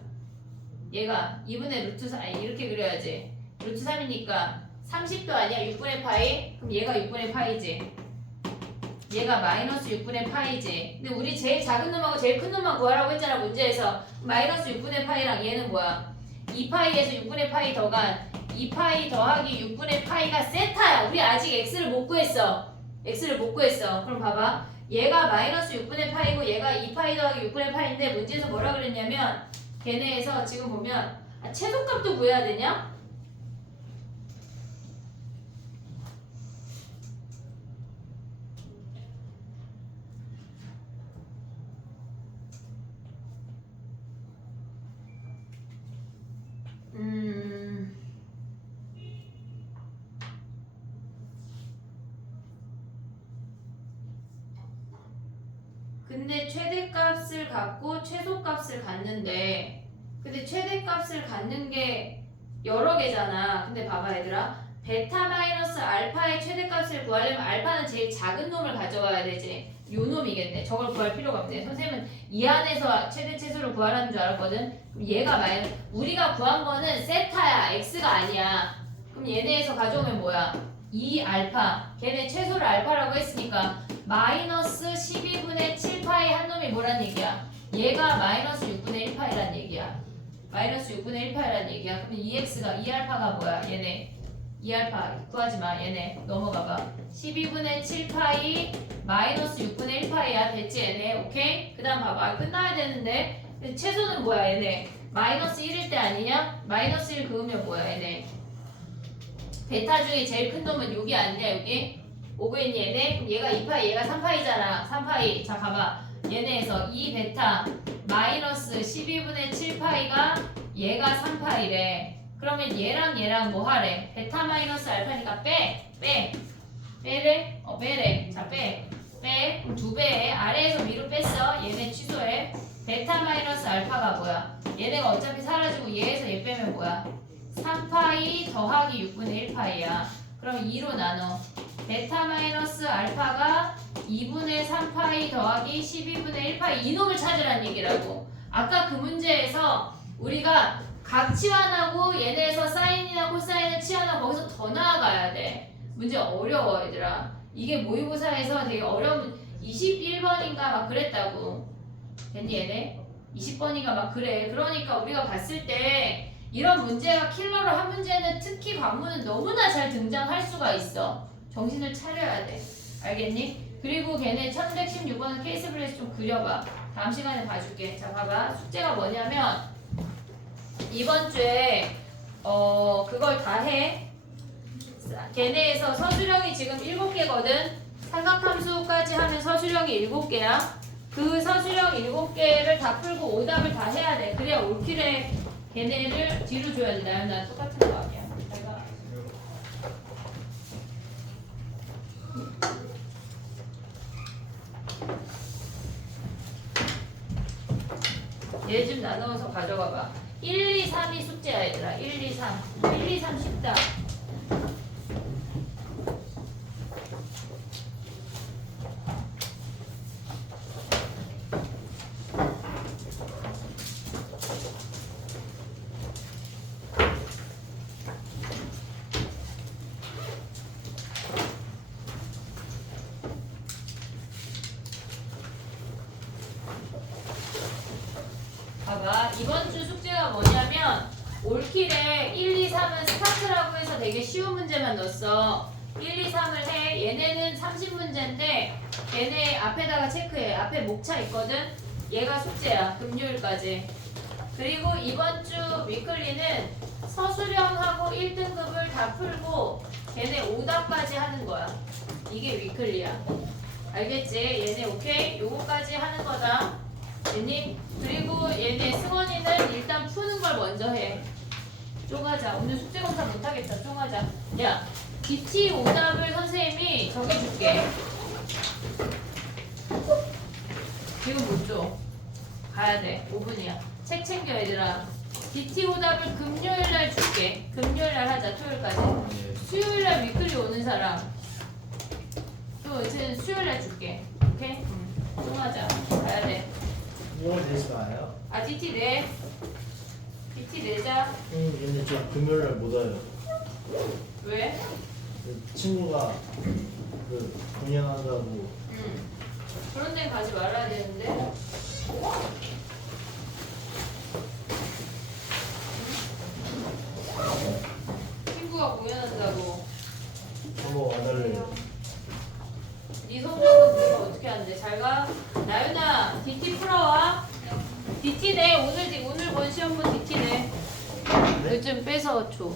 얘가 2분의 루트 3 이렇게 그려야지. 루트 3이니까 30도 아니야? 6분의 파이? 그럼 얘가 6분의 파이지. 얘가 마이너스 6분의 파이지. 근데 우리 제일 작은 놈하고 제일 큰 놈만 구하라고 했잖아 문제에서. 마이너스 6분의 파이랑 얘는 뭐야? 2파이에서 6분의 파이 더간 2파이 더하기 6분의 파이가 세타야. 우리 아직 x를 못 구했어. x를 못 구했어. 그럼 봐봐. 얘가 마이너스 6분의 파이고 얘가 2파이 더하기 6분의 파이인데 문제에서 뭐라 그랬냐면 걔네에서 지금 보면 최소값도 구해야 되냐? 근데 최대값을 갖고 최소값을 갖는데 근데 최대값을 갖는 게 여러 개잖아. 근데 봐봐 얘들아. 베타 마이너스 알파의 최대값을 구하려면 알파는 제일 작은 놈을 가져와야 되지. 요 놈이겠네. 저걸 구할 필요가 없네. 선생님은 이 안에서 최대 최소를 구하라는 줄 알았거든. 그럼 얘가 마이너스 우리가 구한 거는 세타야. x가 아니야. 그럼 얘네에서 가져오면 뭐야? 2알파. 걔네 최소를 알파라고 했으니까 마이너스 12분의 7파이 한 놈이 뭐란 얘기야? 얘가 마이너스 6분의 1파이란 얘기야. 마이너스 6분의 1파이란 얘기야. 그럼 2x가 2알파가 뭐야? 얘네 2알파 구하지 마. 얘네 넘어가봐. 12분의 7파이 마이너스 6분의 1파이야. 됐지 얘네? 오케이? 그 다음 봐봐. 끝나야 되는데 최소는 뭐야 얘네? 마이너스 1일 때 아니냐? 마이너스 1 그으면 뭐야 얘네? 베타 중에 제일 큰 놈은 여기 아니냐 여기? 오고 있니 얘네? 그럼 얘가 2파이 얘가 3파이잖아. 3파이. 자 봐봐. 얘네에서 2베타 마이너스 12분의 7파이가 얘가 3파이래. 그러면 얘랑 뭐 하래? 베타 마이너스 알파니까 빼래? 빼래. 자 빼. 그럼 2배. 아래에서 위로 뺐어. 얘네 취소해. 베타 마이너스 알파가 뭐야? 얘네가 어차피 사라지고 얘에서 얘 빼면 뭐야? 3파이 더하기 6분의 1파이야. 그럼 2로 나눠. 베타 마이너스 알파가 2분의 3파이 더하기 12분의 1파이 이놈을 찾으란 얘기라고. 아까 그 문제에서 우리가 각 치환하고 얘네에서 사인이나 코사인을 치환하고 거기서 더 나아가야 돼. 문제 어려워 얘들아. 이게 모의고사에서 되게 어려운 21번인가 막 그랬다고. 됐니 얘네? 20번인가 막 그래. 그러니까 우리가 봤을 때 이런 문제가 킬러로 한 문제는 특히 관문은 너무나 잘 등장할 수가 있어. 정신을 차려야 돼. 알겠니? 그리고 걔네 1116번은 케이스 블레스 좀 그려봐. 다음 시간에 봐줄게. 자 봐봐. 숙제가 뭐냐면 이번 주에 그걸 다 해. 걔네에서 서술형이 지금 7개거든. 삼각함수까지 하면 서술형이 7개야. 그 서술형 7개를 다 풀고 오답을 다 해야 돼. 그래야 올킬에 걔네를 뒤로 줘야지. 나랑 똑같은 거 아니야. 내가 얘 좀 나눠서 가져가봐. 1, 2, 3이 숙제야 얘들아. 1, 2, 3. 1, 2, 3 쉽다. 봐봐. 이번 주 숙제가 뭐냐면 올킬에 1, 2, 3은 스타트라고 해서 되게 쉬운 문제만 넣었어. 1, 2, 3을 해. 얘네는 30문제인데 얘네 앞에다가 체크해. 앞에 목차 있거든. 얘가 숙제야. 금요일까지. 그리고 이번 주 위클리는 서술형하고 1등급을 다 풀고 걔네 오답까지 하는 거야. 이게 위클리야. 알겠지? 얘네 오케이? 요거까지 하는 거다. 됐니? 그리고 얘네 승원이는 일단 푸는 걸 먼저 해. 쪼가자. 오늘 숙제 검사 못하겠다. 쪼가자. 야, BT 오답을 선생님이 정해줄게. 지금 못 줘. 가야 돼. 5분이야. 책 챙겨 얘들아. BT 오답을 금요일날 줄게. 금요일날 하자. 토요일까지. 수요일날 위클리 오는 사람. 또 이제는 수요일날 줄게. 오케이? 쪼가자. 가야 돼. 이거 되지 마요. 아, DT 내. DT 내자. 근데 저 금요일날 못 와요. 왜? 친구가 그 공연한다고 그런 데 가지 말아야 되는데. 친구가 공연한다고. 저거 와달래요. 네 성적은 네가 어떻게 하는데? 잘 가. 나윤아, DT 풀어와. DT네. 오늘 본 시험은 DT네. 요즘 뺏어 줘.